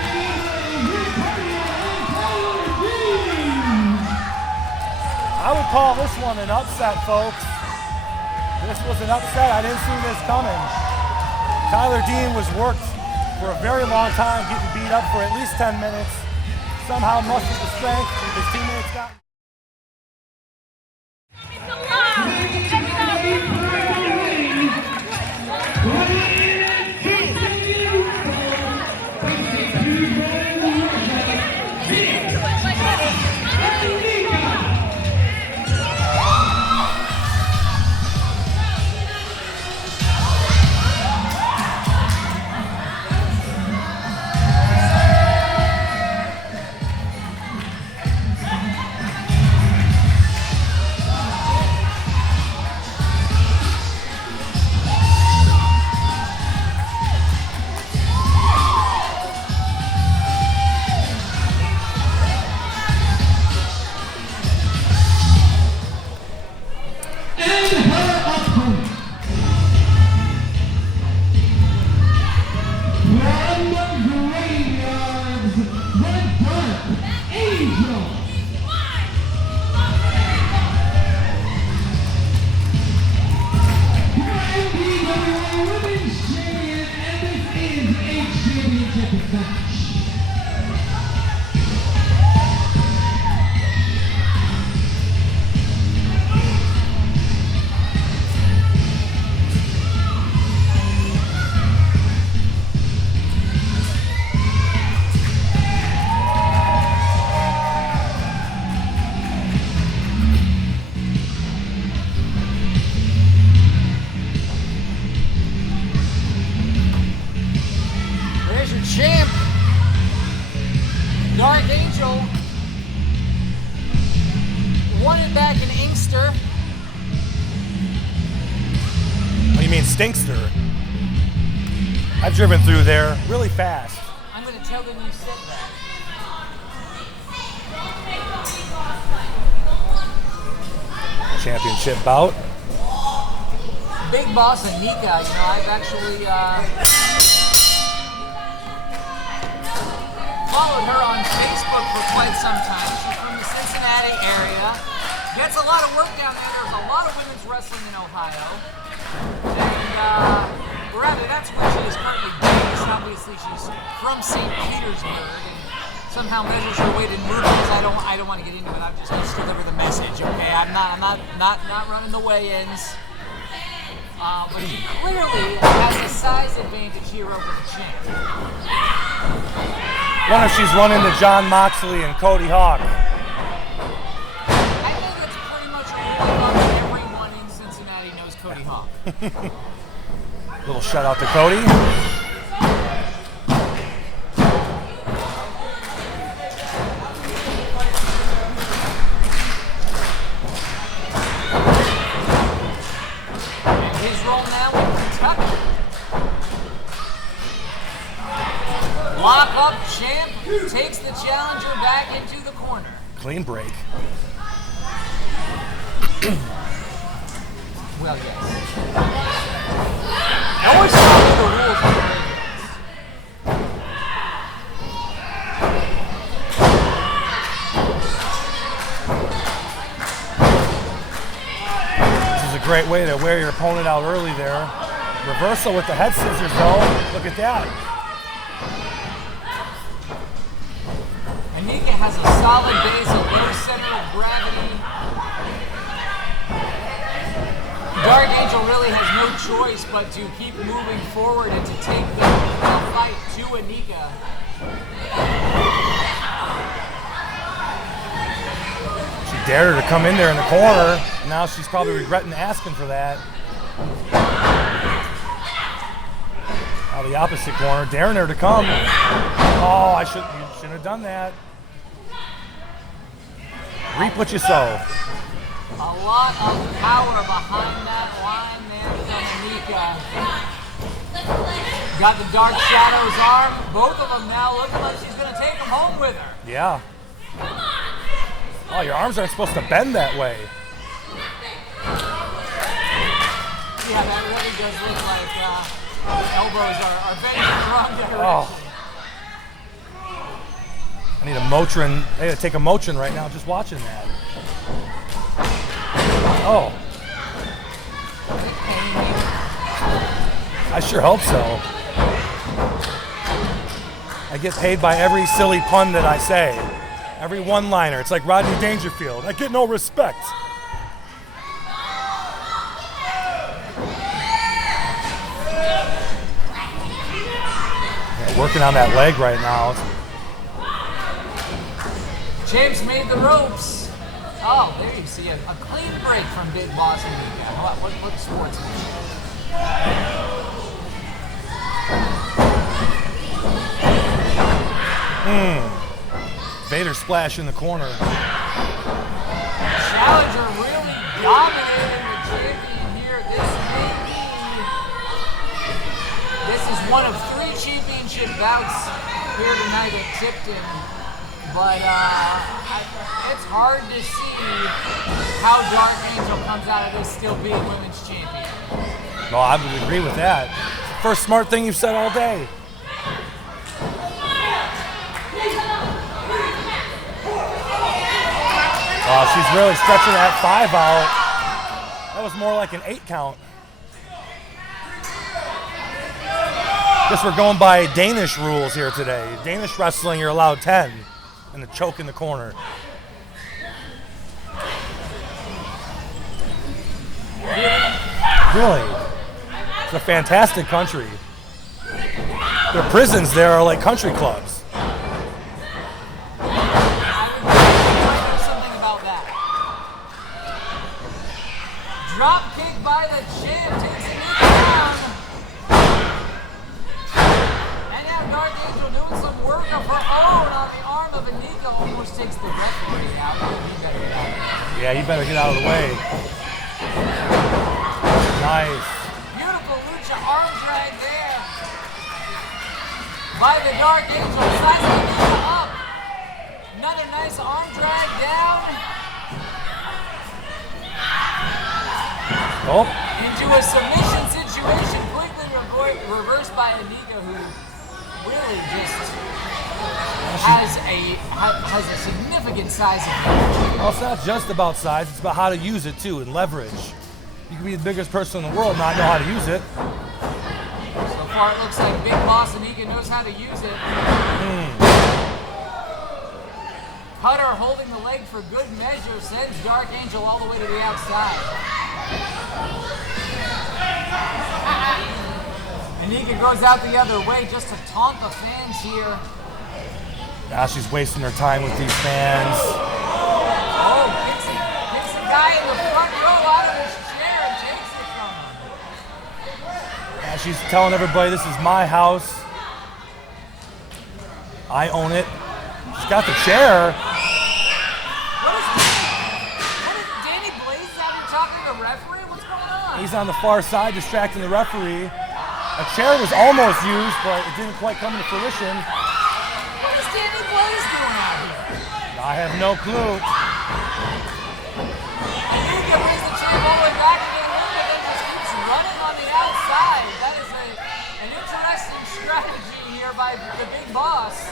Danny Blaze, I would call this one an upset, folks. This was an upset. I didn't see this coming. Tyler Dean was worked for a very long time, getting beat up for at least 10 minutes. Somehow mustered the strength. His teammates got... Champ, Dark Angel, won it back in Inkster. What do you mean, Stinkster? I've driven through there really fast. I'm going to tell them you said that. Championship bout. Big Boss Anika, I've actually followed her on Facebook for quite some time. She's from the Cincinnati area. Gets a lot of work down there. There's a lot of women's wrestling in Ohio. And rather, that's where she is currently based. Obviously, she's from St. Petersburg and somehow measures her weight in movements. I don't want to get into it. I'm just going to deliver the message, okay? I'm not running the weigh-ins. But she clearly has a size advantage here over the champ. Wonder if she's running to John Moxley and Cody Hawk. I think it's pretty much a rule that everyone in Cincinnati knows Cody Hawk. Little shout out to Cody. And his role now in Kentucky. Lock up champ, takes the challenger back into the corner. Clean break. Well, yes. I always follow the rules of the This is a great way to wear your opponent out early there. Reversal with the head scissors though. Look at that. Anika has a solid base, a low center of gravity. Dark Angel really has no choice but to keep moving forward and to take the fight to Anika. She dared her to come in there in the corner. Now she's probably regretting asking for that. the opposite corner. Daring her to come. Oh, you shouldn't have done that. Reap what you sow. A lot of power behind that line there from Anika. Got the Dark Shadow's arm. Both of them now looking like she's going to take them home with her. Yeah. Oh, your arms aren't supposed to bend that way. Yeah, that really does look like elbows are bending in the wrong direction. Oh. I need a Motrin. I need to take a Motrin right now just watching that. Oh. I sure hope so. I get paid by every silly pun that I say. Every one-liner. It's like Rodney Dangerfield. I get no respect. Yeah, working on that leg right now. James made the ropes. Oh, there you see a clean break from Big Boss Anika. What sportsmanship? Vader splash in the corner. Challenger really dominating the champion here. This is one of 3 championship bouts here tonight at Tipton. But it's hard to see how Dark Angel comes out of this still being women's champion. No, I would agree with that. First smart thing you've said all day. Oh, she's really stretching that 5 out. That was more like an 8 count. Guess we're going by Danish rules here today. Danish wrestling, you're allowed 10. And the choke in the corner. Really? It's a fantastic country. Their prisons there are like country clubs. Something about that. Drop kick by the champ takes it down. And now Dark Angel doing some work of her own on the arm of Anika. Almost takes the referee out. He better get out of there. Yeah, he better get out of the way. Nice. Beautiful lucha arm drag there by the Dark Angel. Sizing Anika up. Another nice arm drag down. Oh. Into a submission situation, quickly reversed by Anika, who really just has a significant size advantage. Well, it's not just about size, it's about how to use it too, and leverage. You can be the biggest person in the world and not know how to use it. So far it looks like Big Boss Anika knows how to use it. Cutter holding the leg for good measure sends Dark Angel all the way to the outside. Anika goes out the other way just to taunt the fans here. Now she's wasting her time with these fans. Oh, kicks the guy in the front row out of his chair and takes it from him. Now she's telling everybody this is my house. I own it. She's got the chair. What is Danny Blaze out here talking to the referee? What's going on? He's on the far side distracting the referee. A chair was almost used, but it didn't quite come to fruition. What is Danny Blaze doing out here? I have no clue. Anika brings the chair all the way back to the ring and then just keeps running on the outside. That is an interesting strategy here by the Big Boss.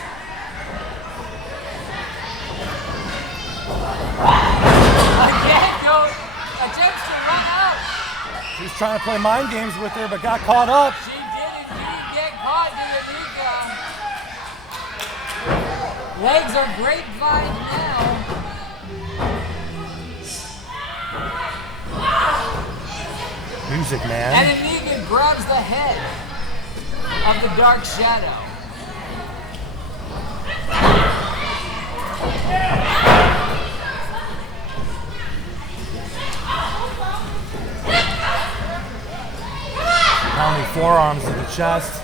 Again, attempts to run out. She's trying to play mind games with her, but got caught up. She did indeed get caught, Anika. Legs are grapevine now. Music, man. And Anika grabs the head of the Dark Shadow. Pounding forearms to the chest.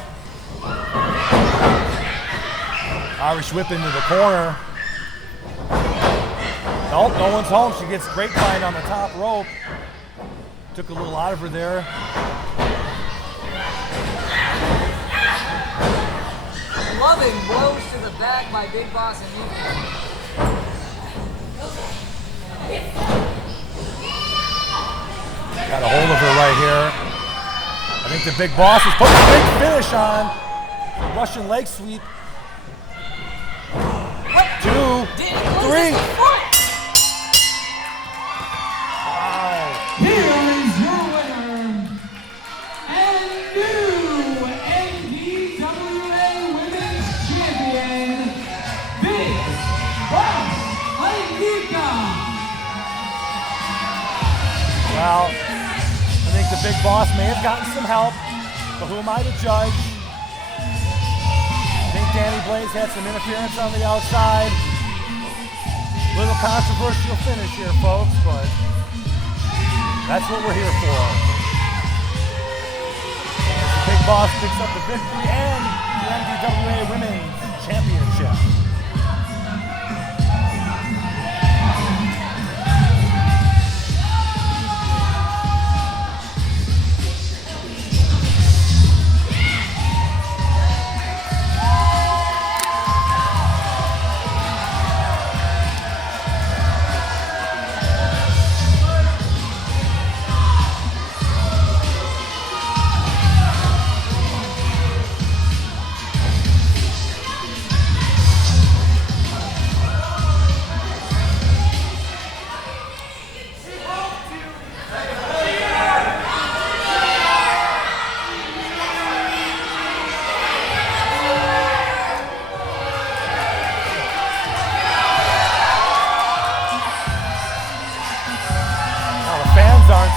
Irish whip into the corner. Nope, no one's home. She gets grapevine on the top rope. Took a little out of her there. Loving blows to the back by Big Boss and Nika. Got a hold of her right here. I think the Big Boss is putting a big finish on. Russian leg sweep. 2, 3. Wow. Here is your winner and new NDWA Women's Champion, Big Boss Anika. Well, I think the Big Boss may have gotten some help, but who am I to judge? I think Danny Blaze had some interference on the outside. Little controversial finish here, folks, but that's what we're here for. The Big Boss picks up the victory and the NDWA Women's Championship.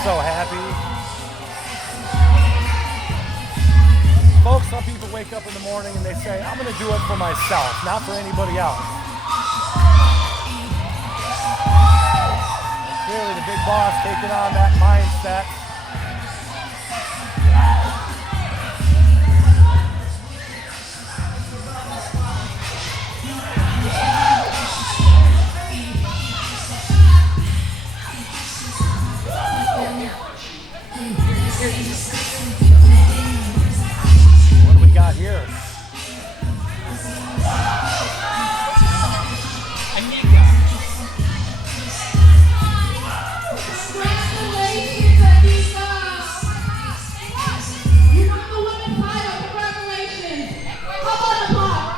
So happy. Folks, some people wake up in the morning and they say, I'm going to do it for myself, not for anybody else. And clearly the Big Boss taking on that mindset. What do we got here? Congratulations, Anika! You won the women's title. Congratulations! How about the pop?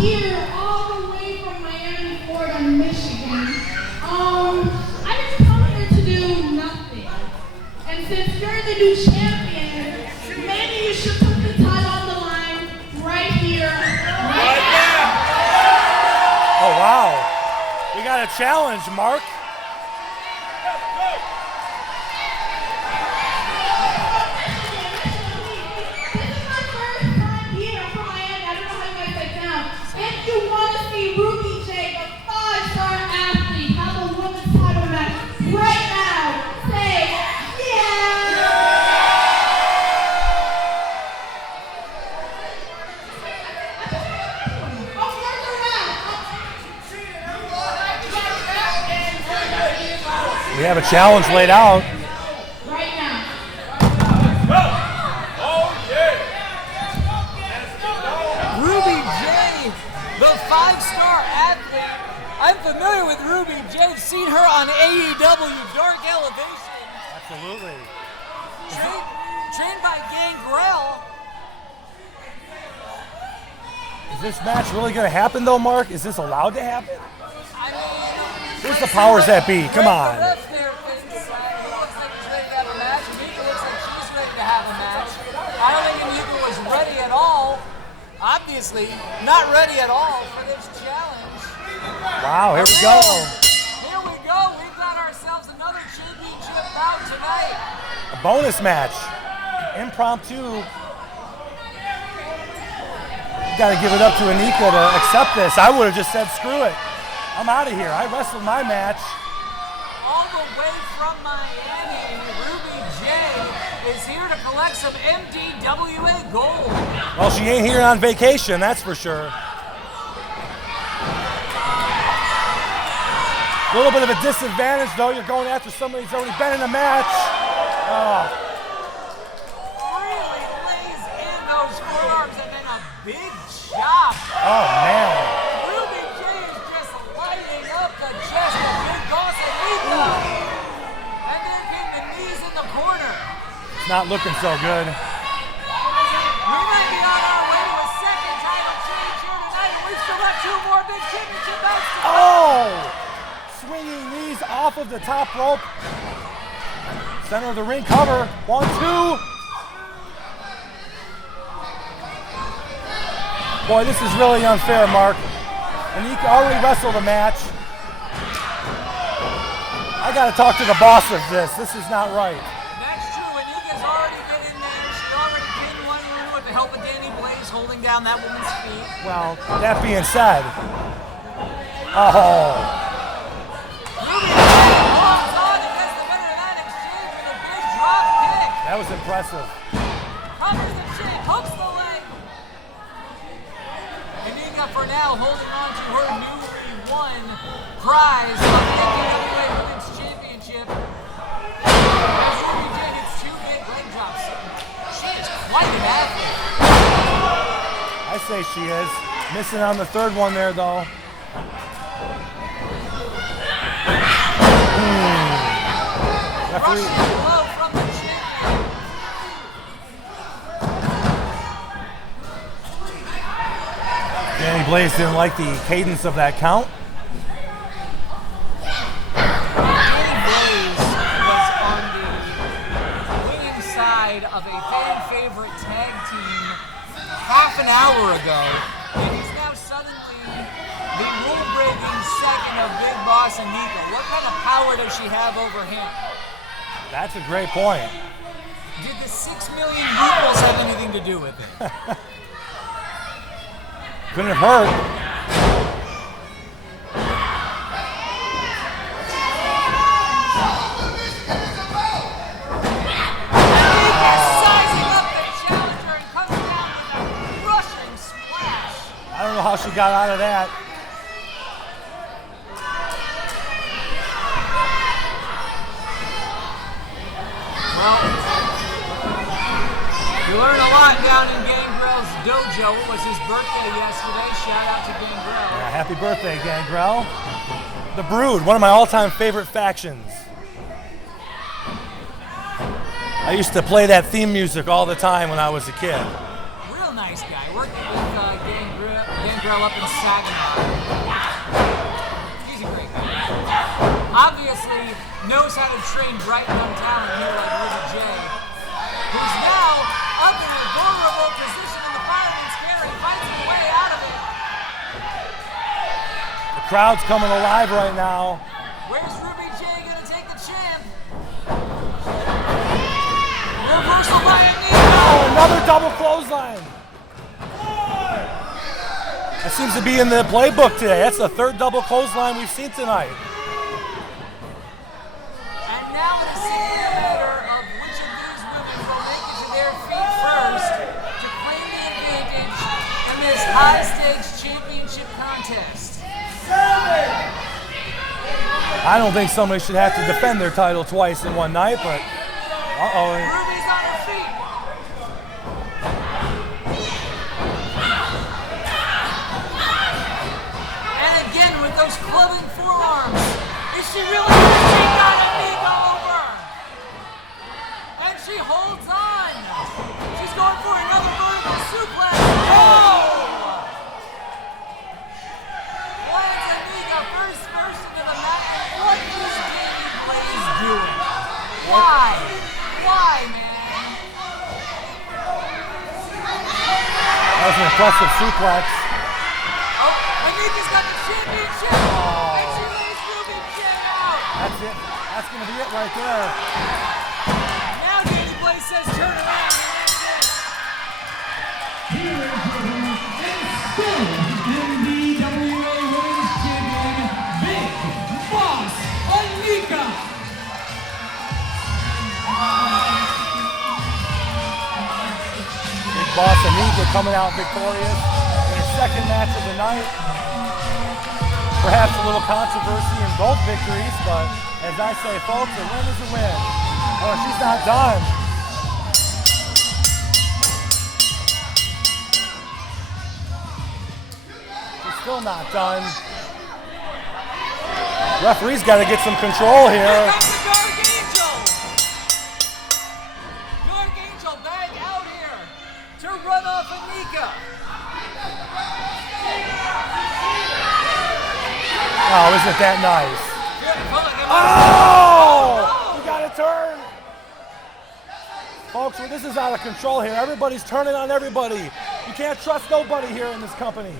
Here, all the way from Miami, Florida, Michigan. I didn't come here to do nothing. And since you're the new champion, maybe you should put the title on the line right here, right now. Oh, wow. We got a challenge, Mark. We have a challenge laid out. Right now. Ruby J, the 5-star athlete. I'm familiar with Ruby J. I've seen her on AEW Dark Elevation. Absolutely. Trained by Gangrel. Is this match really going to happen, though, Mark? Is this allowed to happen? I mean, Where's the powers that be? Come on. The ref there thinks he looks like he's ready to have a match. Nika looks like she's ready to have a match. I don't think Nika was ready at all. Obviously, not ready at all for this challenge. Wow, here we go. Here we go. We've got ourselves another championship bout tonight. A bonus match. Impromptu. You got to give it up to Anika to accept this. I would have just said, screw it. I'm out of here. I wrestled my match. All the way from Miami, Ruby J is here to collect some MDWA gold. Well, she ain't here on vacation, that's for sure. A little bit of a disadvantage, though. You're going after somebody who's already been in a match. Really lays in those forearms and then a big chop. Oh, man. Ruby J is just lighting up the chest of Big Boss Anita. And there came the knees in the corner. It's not looking so good. We might be on our way to a second title change here tonight, and we've still got 2 more big championship bouts to go. Oh! Swinging knees off of the top rope. Center of the ring cover. 1, 2. Boy, this is really unfair, Mark. Anika already wrestled a match. I got to talk to the boss of this. This is not right. That's true. Anika's already been in there. She already pinned one woman with the help of Danny Blaze holding down that woman's feet. Well, that being said. Oh. That was impressive. Covers the chin, hooks the leg. Anika for now holding on to her newly won prize of the NWA Women's Championship. As Ruby J hits 2 big leg drops. She is quite an athlete. I say she is. Missing on the 3rd one there, though. Referee. Russian blow from the champion. Danny Blaze didn't like the cadence of that count. Danny Blaze was on the winning side of a fan favorite tag team half an hour ago, and he's now suddenly the rule-breaking second of Big Boss Anika. What kind of power does she have over him? That's a great point. Did the 6 million rubles have anything to do with it? Couldn't have hurt. Sizing up the challenger and comes down with a rushing splash. I don't know how she got out of that. Well, we learned a lot down in Gangrel's dojo. It was his birthday yesterday. Shout out to Gangrel. Yeah, happy birthday, Gangrel. The Brood, one of my all-time favorite factions. I used to play that theme music all the time when I was a kid. Real nice guy. Working with Gangrel up in Saginaw. He's a great guy. Obviously knows how to train bright young talent here like Ruby J, who's now up in a vulnerable position in the fireman's carry, fights his way out of it. The crowd's coming alive right now. Where's Ruby J gonna take the champ? Reversal by Anika. Oh, another double clothesline. That seems to be in the playbook today. That's the 3rd double clothesline we've seen tonight. And now it is a matter of which of these women will make it to their feet first to claim the advantage in this high-stakes championship contest. I don't think somebody should have to defend their title twice in one night, but uh-oh. Ruby's on her feet. And again with those clubbing forearms. Is she really going to take on Anika over? And she holds on. She's going for another vertical suplex. Oh! Lands Anika first into the mat. What is Danny Blaze doing? Why? Why, man? That was an impressive suplex. Oh, Anika's got the championship. And she lays Ruby J out. That's it. That's going to be it right there. Now Danny Blaze says turn around. Here is your winner, and still NWA Women's Champion, boss Anika coming out victorious in her second match of the night. Perhaps a little controversy in both victories, but as I say, folks, a win is a win. Oh, she's not done. She's still not done. Referee's got to get some control here. Here comes the Dark Angel! Dark Angel back out here to run off Anika. Oh, isn't that nice? Oh! You got to turn. Folks, this is out of control here. Everybody's turning on everybody. You can't trust nobody here in this company.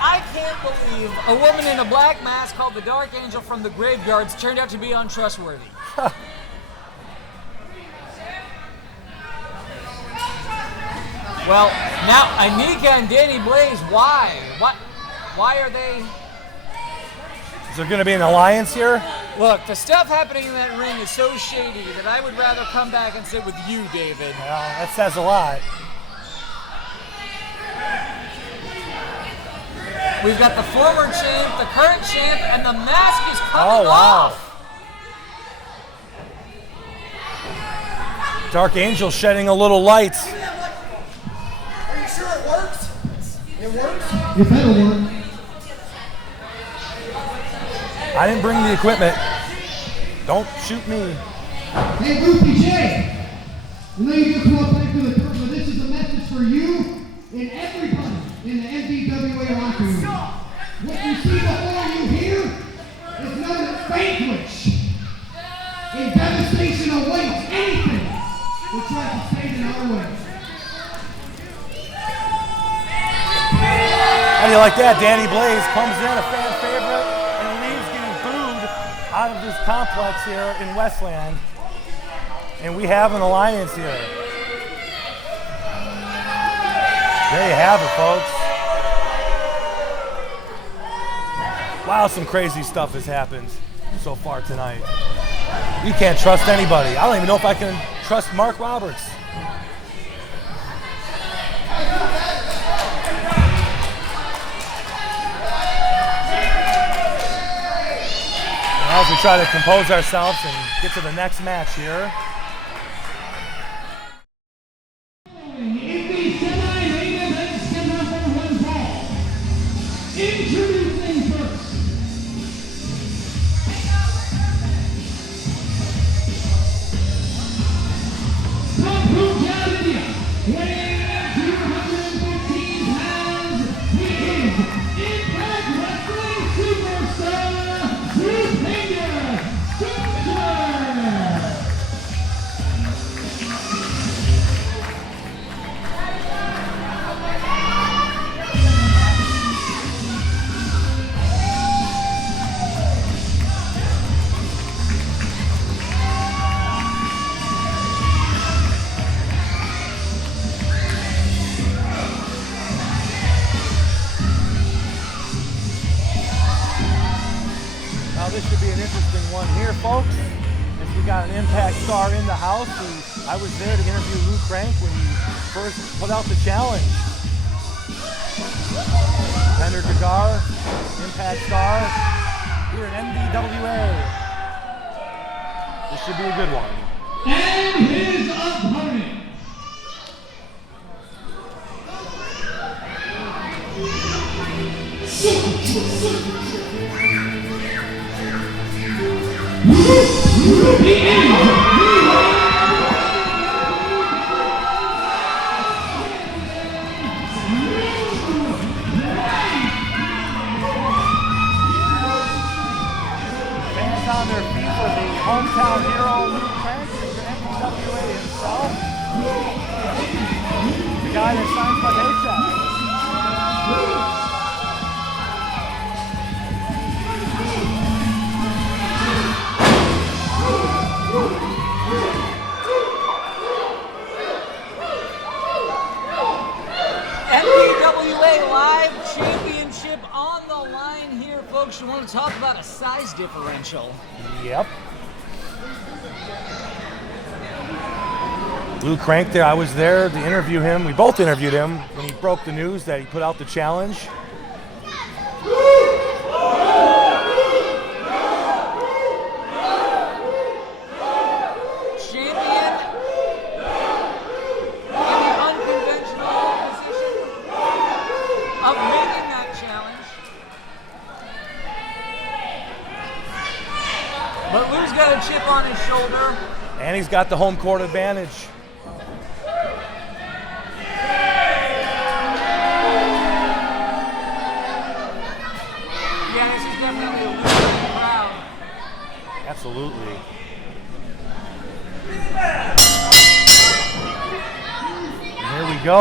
I can't believe a woman in a black mask called the Dark Angel from the Graveyards turned out to be untrustworthy. Well, now Anika and Danny Blaze, why? Why are they? Is there going to be an alliance here? Look, the stuff happening in that ring is so shady that I would rather come back and sit with you, David. Well, that says a lot. We've got the former champ, the current champ, and the mask is coming off. Dark Angel shedding a little light. Are you sure it works? It works? It better work. I didn't bring the equipment. Don't shoot me. Hey, Goofy J. I know you just walked back to the curb, but this is a message for you and everybody in the NWA locker room. What you see before you here is known as vanquish. And devastation awaits anything that tries to stand in our way. How do you like that? Danny Blaze comes in, a fan favorite, and leaves getting booed out of this complex here in Westland. And we have an alliance here. There you have it, folks. Wow, some crazy stuff has happened so far tonight. You can't trust anybody. I don't even know if I can trust Mark Roberts. Now, as we try to compose ourselves and get to the next match here. Introducing first. From Punjab, India, weighing in at 215 pounds, he is Impact Wrestling superstar, BUPINDER, GUJJAR. Now this should be an interesting one here, folks. As we got an Impact star in the house. I was there to interview Luke Crank when he first put out the challenge. Bender Jagar, Impact star, here at NWA. This should be a good one. And his opponent. The end. Fans on their feet for the hometown hero, Luke Crank, Mr. NWA himself. The guy that signs my paycheck. NWA Live Championship on the line here, folks. You want to talk about a size differential? Yep. Lou Crank there, I was there to interview him. We both interviewed him when he broke the news that he put out the challenge. Champion in the unconventional position of making that challenge. But Lou's got a chip on his shoulder. And he's got the home court advantage. Yeah, this is definitely a losing crowd. Absolutely. And here we go.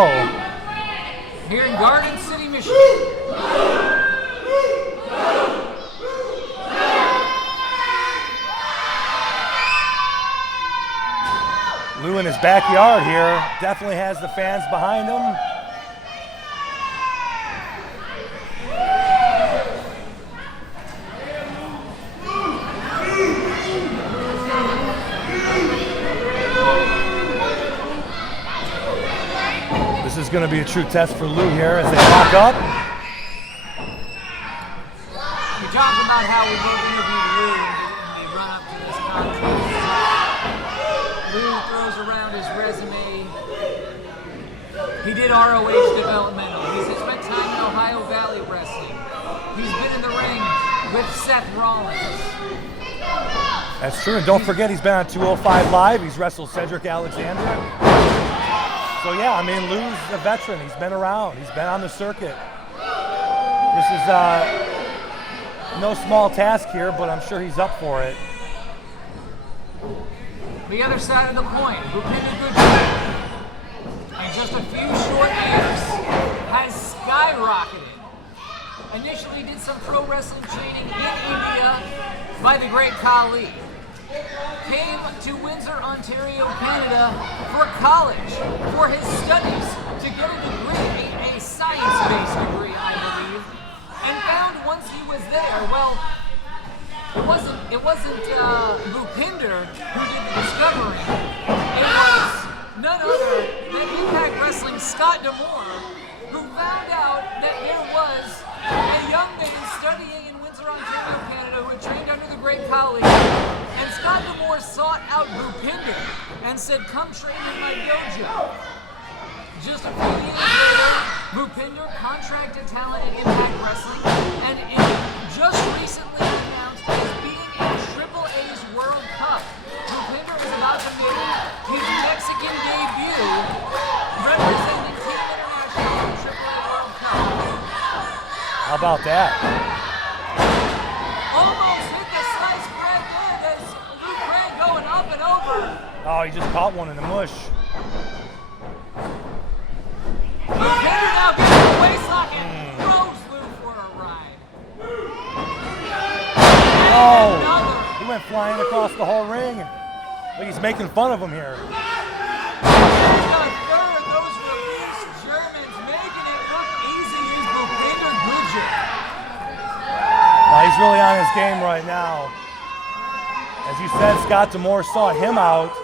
Here in Garden City, Michigan. Lou in his backyard here definitely has the fans behind him. This is going to be a true test for Lou here as they lock up. We talked about how we both interviewed Lou in the run-up to this contest. Lou throws around his resume. He did ROH developmental. He's spent time in Ohio Valley Wrestling. He's been in the ring with Seth Rollins. That's true, and don't forget he's been on 205 Live. He's wrestled Cedric Alexander. So yeah, I mean, Lou's a veteran. He's been around. He's been on the circuit. This is no small task here, but I'm sure he's up for it. The other side of the coin, BUPINDER GUJJAR, in just a few short years, has skyrocketed. Initially did some pro wrestling training in India by the great Khali. Came to Windsor, Ontario, Canada for college, for his studies, to get a degree, a science-based degree, I believe, and found once he was there, well, it wasn't BUPINDER who did the discovering. It was none other than Impact Wrestling Scott D'Amore, who found out that there was a young man studying in Windsor, Ontario, Canada, who had trained under the great Khali. And Scott D'Amore sought out BUPINDER and said, "Come train in my dojo." Just a few years later, BUPINDER contracted talent in Impact Wrestling, and just recently announced as being in Triple A's World Cup. BUPINDER is about to make his Mexican debut, representing Team International in Triple A World Cup. How about that? Almost hit the sliced bread there. That's Lou Crank going up and over. Oh, he just caught one in the mush. BUPINDER now gets the waistlock and throws Lou for a ride. Oh, Another. he went flying across the whole ring. Like he's making fun of him here. He's got a third. Those released Germans making it look easy is BUPINDER GUJJAR. He's really on his game right now. As you said, Scott D'Amore saw him out.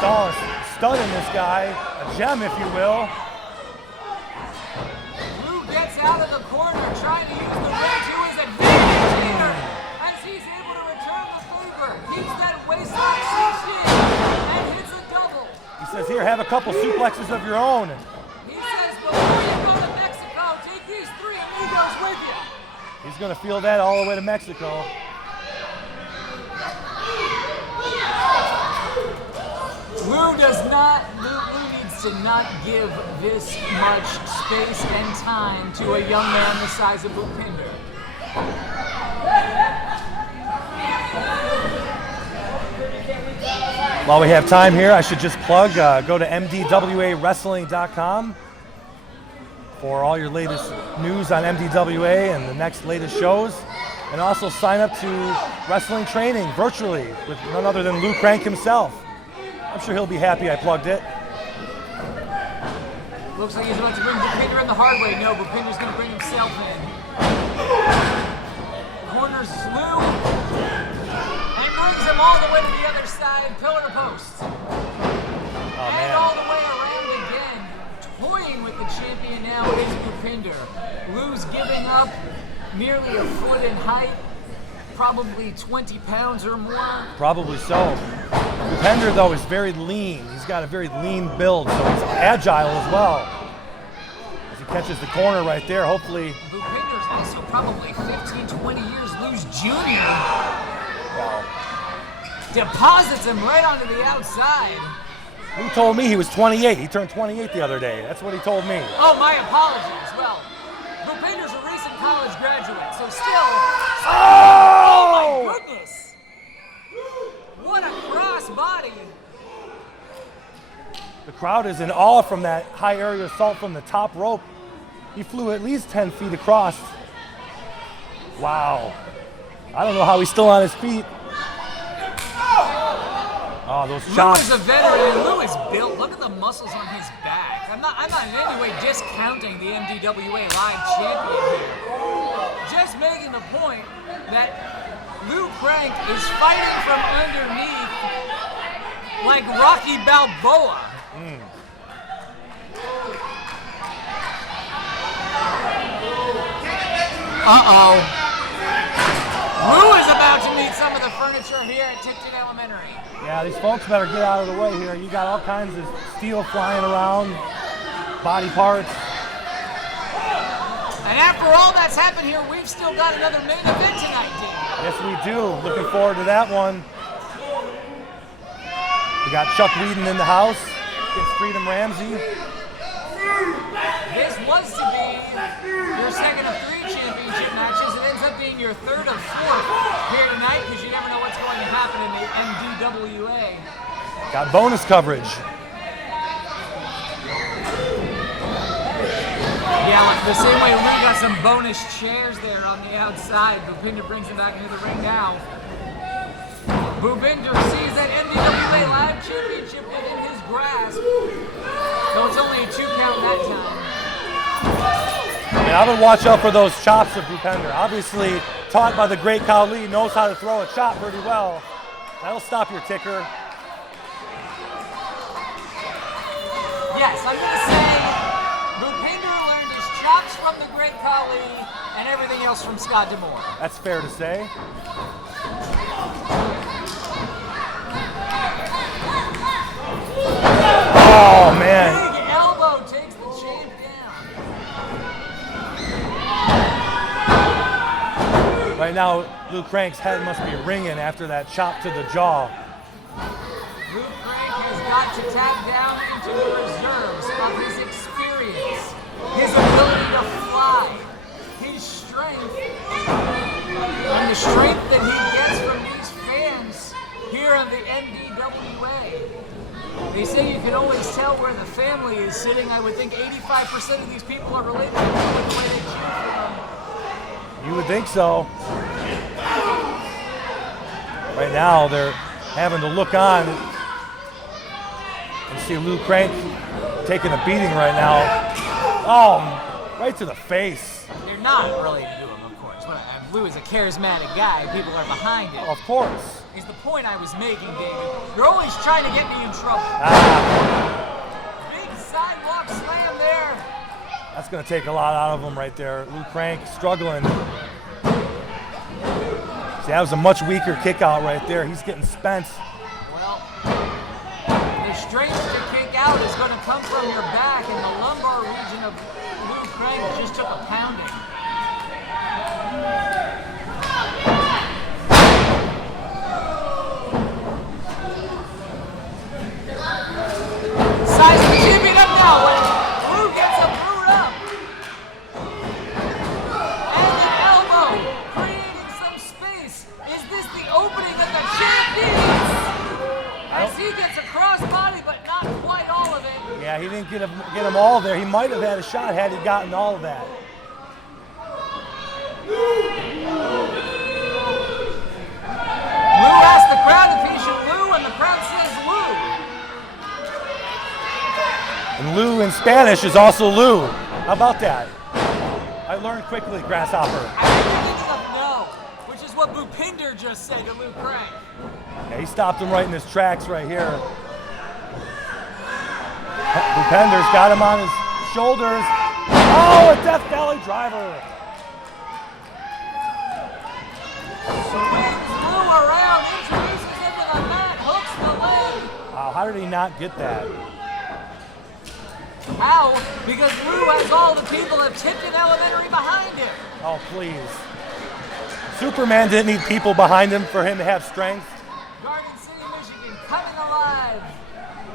Saw us stunning this guy, a gem if you will. Lou gets out of the corner trying to use the ring to his advantage here as he's able to return the favor. Keeps that waistlock cinched in and hits a double. He says, here, have a couple suplexes of your own. He says, before you go to Mexico, take these 3 amigos with you. He's going to feel that all the way to Mexico. Lou needs to not give this much space and time to a young man the size of BUPINDER. While we have time here, I should just plug, go to mdwawrestling.com for all your latest news on MDWA and the next latest shows. And also sign up to wrestling training virtually with none other than Lou Crank himself. I'm sure he'll be happy I plugged it. Looks like he's about to bring BUPINDER in the hard way. No, BUPINDER's going to bring himself in. Corners Lou and brings him all the way to the other side, pillar to post. Oh, up nearly a foot in height, probably 20 pounds or more. Probably so. Bupinder, though, is very lean. He's got a very lean build, so he's agile as well. As he catches the corner right there, hopefully. Bupinder's also probably 15, 20 years Lou's junior. Wow. Deposits him right onto the outside. Lou told me he was 28. He turned 28 the other day. That's what he told me. Oh, my apologies. Well, Bupinder's a recent college graduate, so still. Oh! Oh my goodness! What a cross body! The crowd is in awe from that high area assault from the top rope. He flew at least 10 feet across. Wow. I don't know how he's still on his feet. Oh, those shots. Lou is a veteran, and Lou is built. Look at the muscles on his back. I'm not in any way discounting the MDWA Live Champion here. Just making the point that Lou Crank is fighting from underneath like Rocky Balboa. Uh-oh. Lou is about to meet some of the furniture here at Tipton Elementary. Yeah, these folks better get out of the way here. You got all kinds of steel flying around, body parts. And after all that's happened here, we've still got another main event tonight, Dean. Yes, we do. Looking forward to that one. We got Chuck Whedon in the house against Freedom Ramsey. This was to be your second of 3 championship matches. It ends up being your third of 4 here tonight because you never know what's going to happen in the MDWA. Got bonus coverage. Yeah, like the same way we got some bonus chairs there on the outside. Bupinder brings him back into the ring now. Bupinder sees that MDWA Live Championship within his grasp. Though it's only a 2 count that time. And I would watch out for those chops of Bupinder. Obviously, taught by the great Khali, knows how to throw a chop pretty well. That'll stop your ticker. Yes, I'm going to say Bupinder learned his chops from the great Khali and everything else from Scott D'Amore. That's fair to say. Oh, man. Big elbow takes the champ down. Right now, Lou Crank's head must be ringing after that chop to the jaw. Lou Crank has got to tap down into the reserves of his experience, his ability to fly, his strength, and the strength that he gets from these fans here on the MDWA. They say you can always tell where the family is sitting. I would think 85% of these people are related to the way they cheer for them. You would think so. Right now, they're having to look on and see Lou Crank taking a beating right now. Oh, right to the face. They're not related to him, of course. But Lou is a charismatic guy. People are behind him. Of course. Is the point I was making, David. You're always trying to get me in trouble. Big sidewalk slam there. That's going to take a lot out of him right there. Lou Crank struggling. See, that was a much weaker kick out right there. He's getting spent. Well, the strength to kick out is going to come from your back, and the lumbar region of Lou Crank just took a pounding. Size of the champion up now. Lou gets him brewed up. And an elbow, creating some space. Is this the opening that the champ needs? As he gets a crossbody, but not quite all of it. Yeah, he didn't get him all there. He might have had a shot had he gotten all of that. Lou asked the crowd if he should Lou, and the crowd says Lou. And Lou in Spanish is also Lou. How about that? I learned quickly, Grasshopper. I think the beginning of no, which is what Bupinder just said to Lou Crank. Yeah, he stopped him right in his tracks right here. Bupinder's got him on his shoulders. Oh, a Death Valley driver. Wow, how did he not get that? How? Because Lou has all the people at Tipton Elementary behind him. Oh, please. Superman didn't need people behind him for him to have strength. Garden City, Michigan, coming alive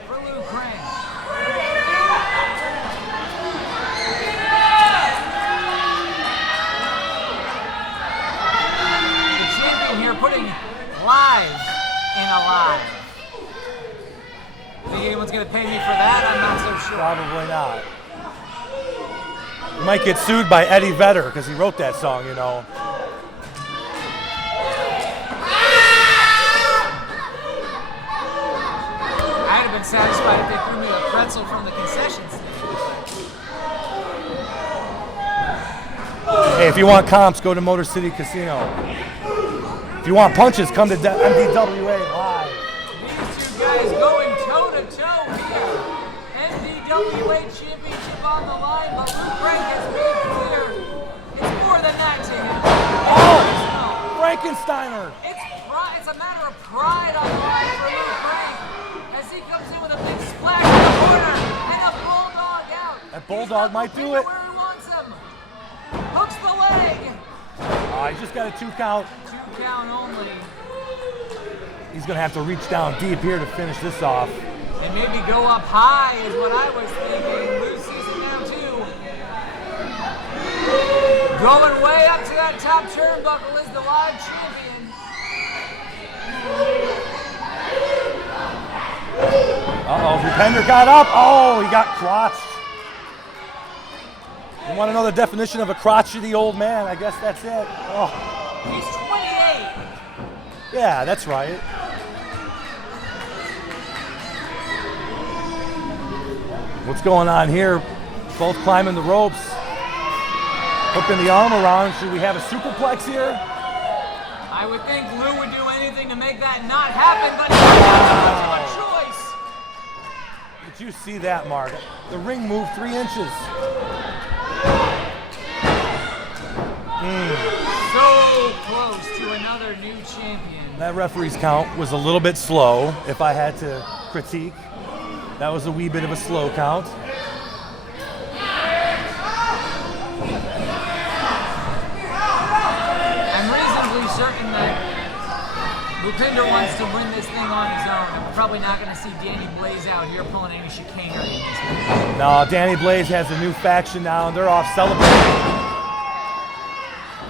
for Lou Crank. The champion here putting live in alive. Think anyone's gonna pay me for that? I'm not so sure. Probably not. You might get sued by Eddie Vedder because he wrote that song, you know. I'd have been satisfied if they threw me a pretzel from the concession stand. Hey, if you want comps, go to Motor City Casino. If you want punches, come to MDWA Live. These two guys going toe-to-toe here. NDWA Championship on the line, but Lou Crank has made clear it's more than that to him. Oh! Frankensteiner! It's a matter of pride on the line for Lou Crank as he comes in with a big splash in the corner and a bulldog out. That bulldog might do it. Where he wants him. Hooks the leg. Oh, he just got a 2 count. 2 count only. He's going to have to reach down deep here to finish this off. And maybe go up high is what I was thinking. Lou sees it now too. Going way up to that top turnbuckle is the live champion. Uh-oh, Bupender got up. Oh, he got crotched. You want to know the definition of a crotchety old man? I guess that's it. Oh. He's 28. Yeah, that's right. What's going on here? Both climbing the ropes. Hooking the arm around. Should we have a superplex here? I would think Lou would do anything to make that not happen, but he doesn't have much of a choice. Did you see that, Mark? The ring moved 3 inches. So close to another new champion. That referee's count was a little bit slow, if I had to critique. That was a wee bit of a slow count. I'm reasonably certain that Bupinder wants to win this thing on his own, and we're probably not going to see Danny Blaze out here pulling any chicanery in this one. No, Danny Blaze has a new faction now, and they're off celebrating.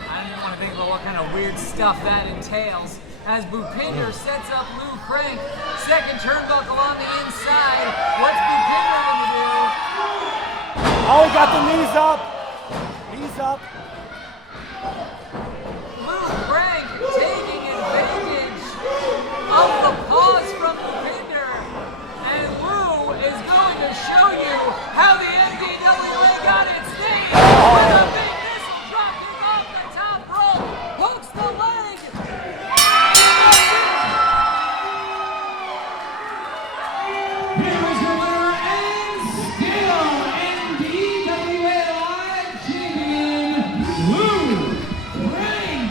I don't even want to think about what kind of weird stuff that entails. As Bupinder sets up Lou Crank, second turnbuckle on the inside. What's Bupinder going to do? Oh, he got the knees up. Knees up. Lou Crank taking advantage of the pause from Bupinder. And Lou is going to show you how the MDWA got its name with a big missile dropkick off the top rope. Hooks the leg. Here is your winner and still NDWA Live Champion, Lou Crank.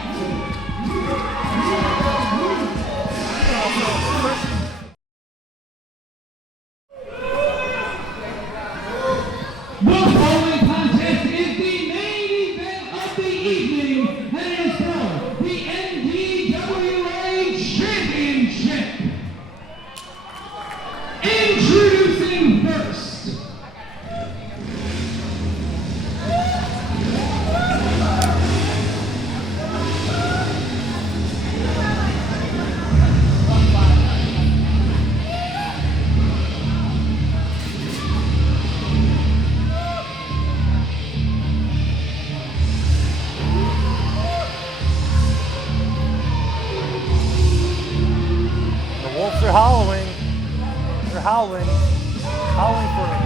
The following contest is the main event of the evening, and it is for the NDWA Championship. Introducing first, The wolves are howling. They're howling. Howling for it.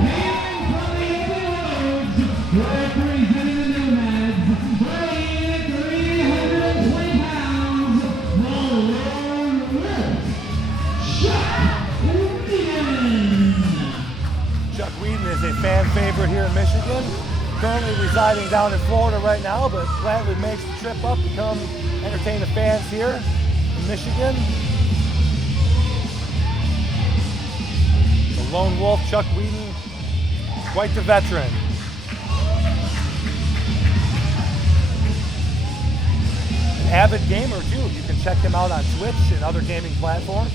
representing the Nomads, weighing at 320 pounds, the Lone Wolf, Chuck Wheaton. Chuck Wheaton is a fan favorite here in Michigan. Currently residing down in Florida right now, but gladly makes the trip up to come entertain the fans here in Michigan. The lone wolf, Chuck Wheaton, quite the veteran. An avid gamer too. You can check him out on Twitch and other gaming platforms.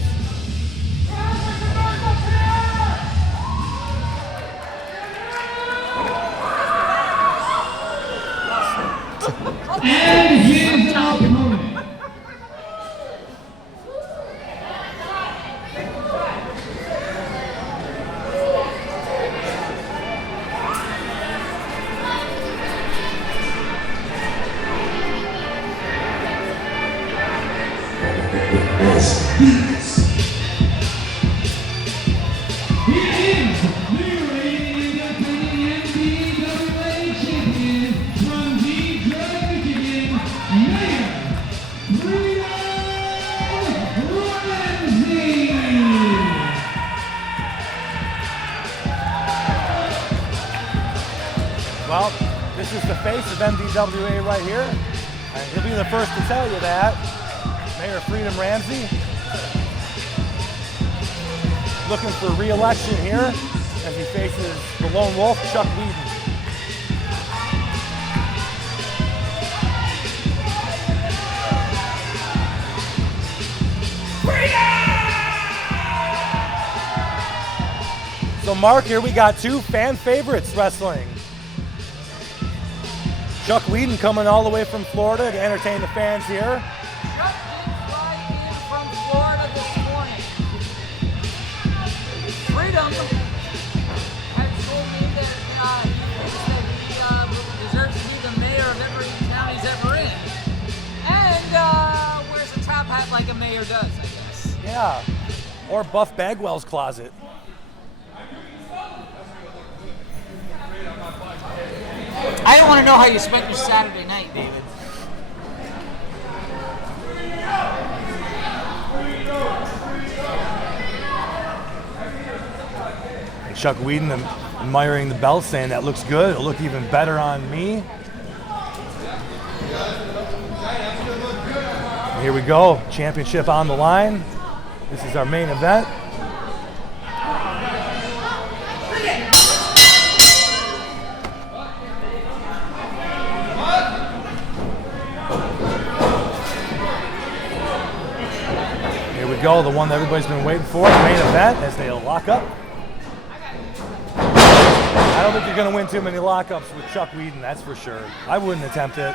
And his opponent. Well, this is the face of MDWA right here, and he'll be the first to tell you that. Mayor Freedom Ramsey, looking for re-election here as he faces the lone wolf, Chuck Wheaton. So Mark, here we got two fan favorites wrestling. Chuck Wheaton coming all the way from Florida to entertain the fans here. Chuck did fly in from Florida this morning. Freedom had told me that he deserves to be the mayor of every town he's ever in. And wears a top hat like a mayor does, I guess. Yeah, or Buff Bagwell's closet. I don't want to know how you spent your Saturday night, David. And Chuck Wheaton admiring the belt, saying that looks good. It'll look even better on me. And here we go, championship on the line. This is our main event. Go, the one that everybody's been waiting for, the main event, as they lock up. I don't think you're going to win too many lockups with Chuck Wheaton, that's for sure. I wouldn't attempt it.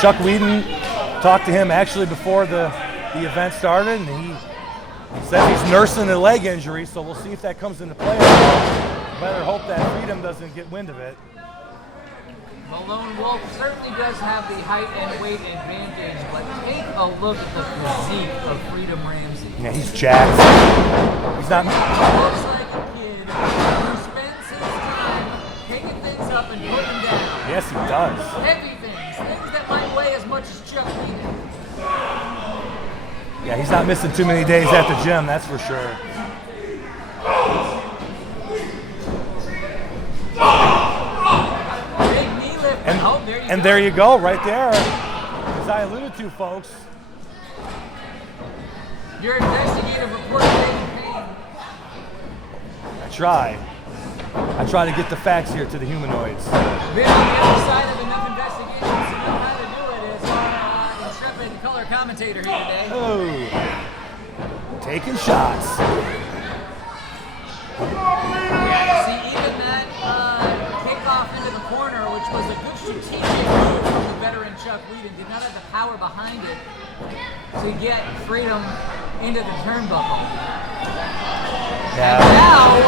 Chuck Wheaton, talked to him actually before the event started, and he said he's nursing a leg injury, so we'll see if that comes into play. Better hope that Freedom doesn't get wind of it. The lone wolf certainly does have the height and weight advantage, but take a look at the physique of Freedom Ramsey. Yeah, he's jacked. He's not. He looks like a kid who spends his time picking things up and putting them down. Yes, he does. Heavy things that might weigh as much as Chuck Wheaton. Yeah, he's not missing too many days at the gym, that's for sure. And there you go, right there. As I alluded to, folks. Your investigative report taking pain. I try to get the facts here to the humanoids. Being on the other side of enough investigations to know how to do it is our intrepid color commentator here today. Oh, taking shots. See, even that kickoff into the corner, which was a good strategic move from the veteran Chuck Wheaton, did not have the power behind it to get Freedom into the turnbuckle. Yeah. And now,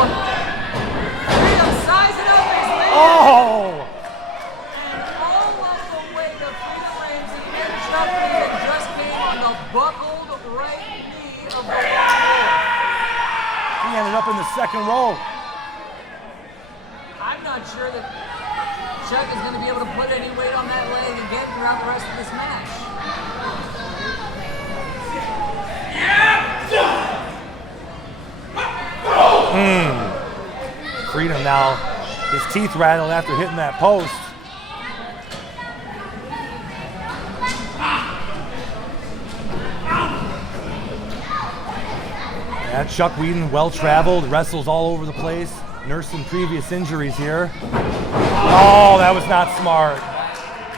Freedom sizing up his man. Oh! And all of the way to Freedom Ramsey and Chuck Wheaton just came on the buckled right knee of the Lone Wolf. He ended up in the second row. I'm not sure that Chuck is going to be able to put any weight on that leg again throughout the rest of this match. Freedom now, his teeth rattled after hitting that post. Chuck Wheaton, well-traveled, wrestles all over the place, nursing previous injuries here. Oh, that was not smart.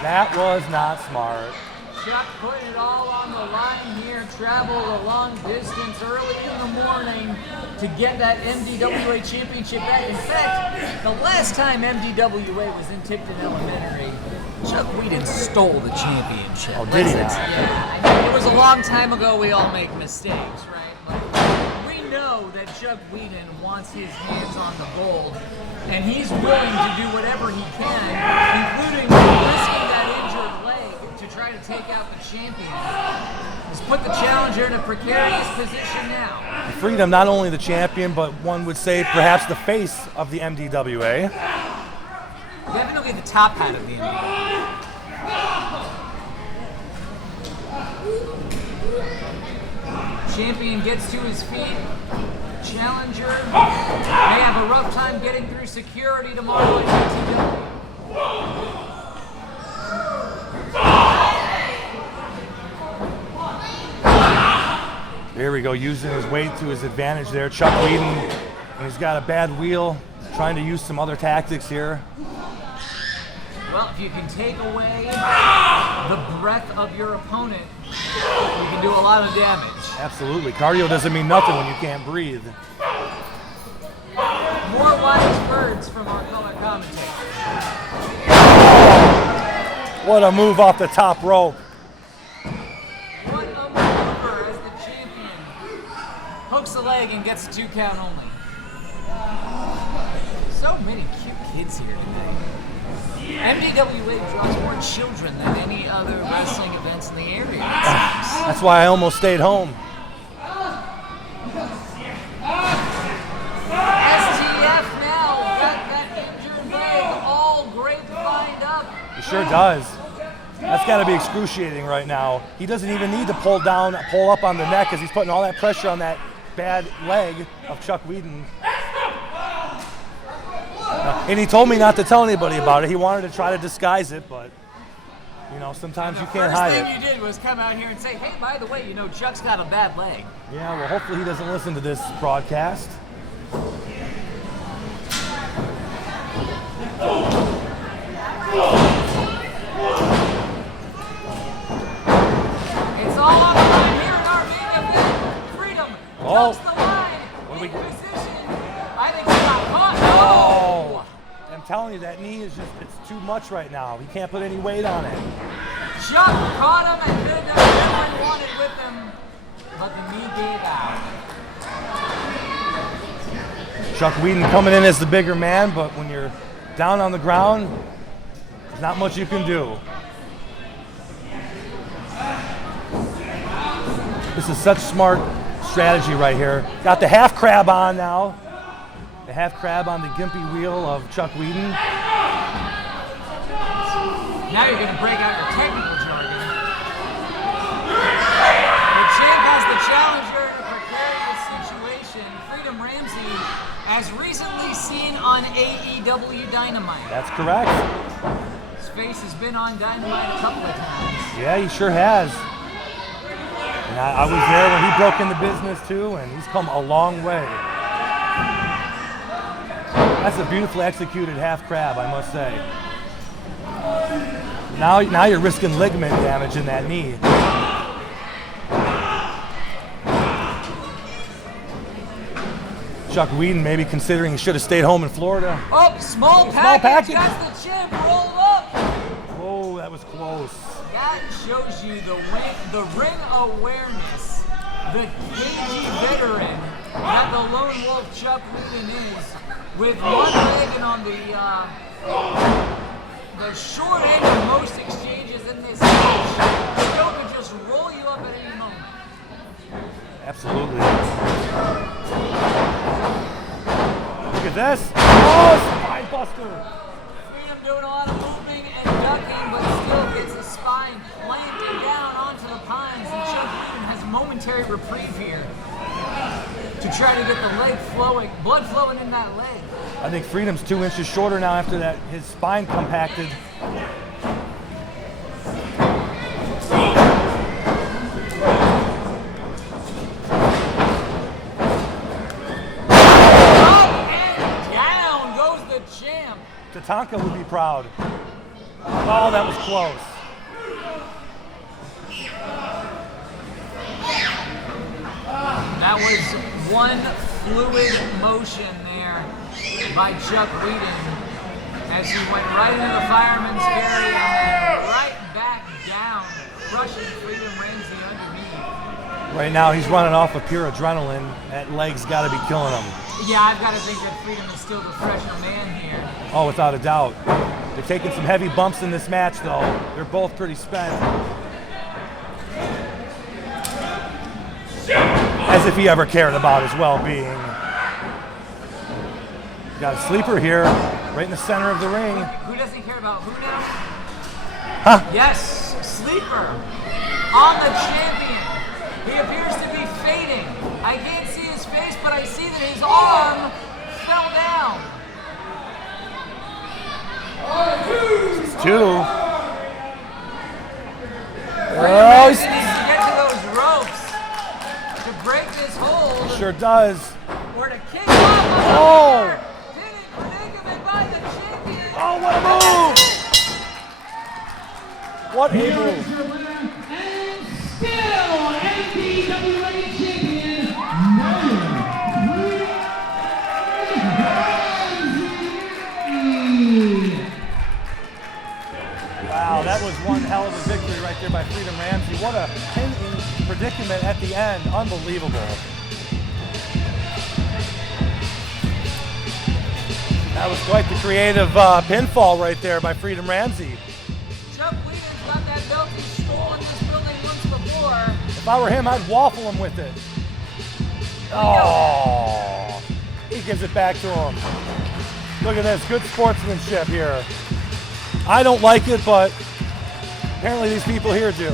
That was not smart. Chuck putting it all on the line here, traveled a long distance early in the morning to get that MDWA championship back. In fact, the last time MDWA was in Tipton Elementary, Chuck Wheaton stole the championship. Oh, did he? Yeah, I mean, it was a long time ago. We all make mistakes, right? But we know that Chuck Wheaton wants his hands on the gold, and he's willing to do whatever he can, including risking that injured leg to try to take out the champion. He's put the challenger in a precarious position now. Freedom, not only the champion, but one would say perhaps the face of the MDWA. Definitely the top hat of the MDWA. Champion gets to his feet. Challenger may have a rough time getting through security tomorrow at MDWA. There we go, using his weight to his advantage there. Chuck Wheaton, he's got a bad wheel, trying to use some other tactics here. Well, if you can take away the breath of your opponent, you can do a lot of damage. Absolutely. Cardio doesn't mean nothing when you can't breathe. More wise words from our color commentator. What a move off the top rope. What a maneuver as the champion hooks the leg and gets a 2 count only. So many cute kids here today. MDWA draws more children than any other wrestling events in the area. That's why I almost stayed home. STF now got that injured leg all grapevine up. He sure does. That's got to be excruciating right now. He doesn't even need to pull up on the neck because he's putting all that pressure on that bad leg of Chuck Wheaton. And he told me not to tell anybody about it. He wanted to try to disguise it, but you know, sometimes you can't hide it. The first thing you did was come out here and say, hey, by the way, you know, Chuck's got a bad leg. Yeah, well, hopefully he doesn't listen to this broadcast. It's all on the line here in our main event. Freedom jumps the line in position. I think he got caught. Oh! I'm telling you, that knee is just, it's too much right now. He can't put any weight on it. Chuck caught him and could have done whatever he wanted with him, but the knee gave out. Chuck Wheaton coming in as the bigger man, but when you're down on the ground, there's not much you can do. This is such smart strategy right here. Got the half crab on now. The half crab on the gimpy wheel of Chuck Wheaton. Now you're going to break out your technical jargon. The champ has the challenger in a precarious situation. Freedom Ramsey, as recently seen on AEW Dynamite. That's correct. His face has been on Dynamite a couple of times. Yeah, he sure has. And I was there when he broke into business too, and he's come a long way. That's a beautifully executed half crab, I must say. Now you're risking ligament damage in that knee. Chuck Wheaton maybe considering he should have stayed home in Florida. Oh, small package. Got the champ rolled up. Oh, that was close. That shows you the ring awareness, the cagey veteran that the lone wolf Chuck Wheaton is, with one leg and on the short end of most exchanges in this match. Joe could just roll you up at any moment. Absolutely. Look at this. Oh, spine buster. Freedom doing a lot of moving and ducking, but still gets his spine planted down onto the pines, and Chuck Wheaton has momentary reprieve here to try to get the leg flowing, blood flowing in that leg. I think Freedom's 2 inches shorter now after that, his spine compacted. Tonka would be proud. Oh, that was close. That was one fluid motion there by Chuck Whedon as he went right into the fireman's carry and then right back down, crushing Freedom Ramsey underneath. Right now, he's running off of pure adrenaline. That leg's got to be killing him. Yeah, I've got to think that Freedom is still the fresher man here. Oh, without a doubt. They're taking some heavy bumps in this match, though. They're both pretty spent. As if he ever cared about his well-being. Got a sleeper here, right in the center of the ring. Who doesn't care about who now? Huh? Yes, sleeper on the champion. He appears to be fading. I can't see his face, but I see that his arm fell down. It's two. Oh, he needs to get to those ropes to break this hold. Sure does. Or to kick off. Oh! Pinning predicament by the champion. Oh, what a move! What a move! And still NWA champion, Wow, that was one hell of a victory right there by Freedom Ramsey. What a pinning predicament at the end. Unbelievable. That was quite the creative pinfall right there by Freedom Ramsey. Chuck Whedon's got that belt. He's stolen this building once before. If I were him, I'd waffle him with it. Oh, he gives it back to him. Look at this, good sportsmanship here. I don't like it, but apparently these people here do.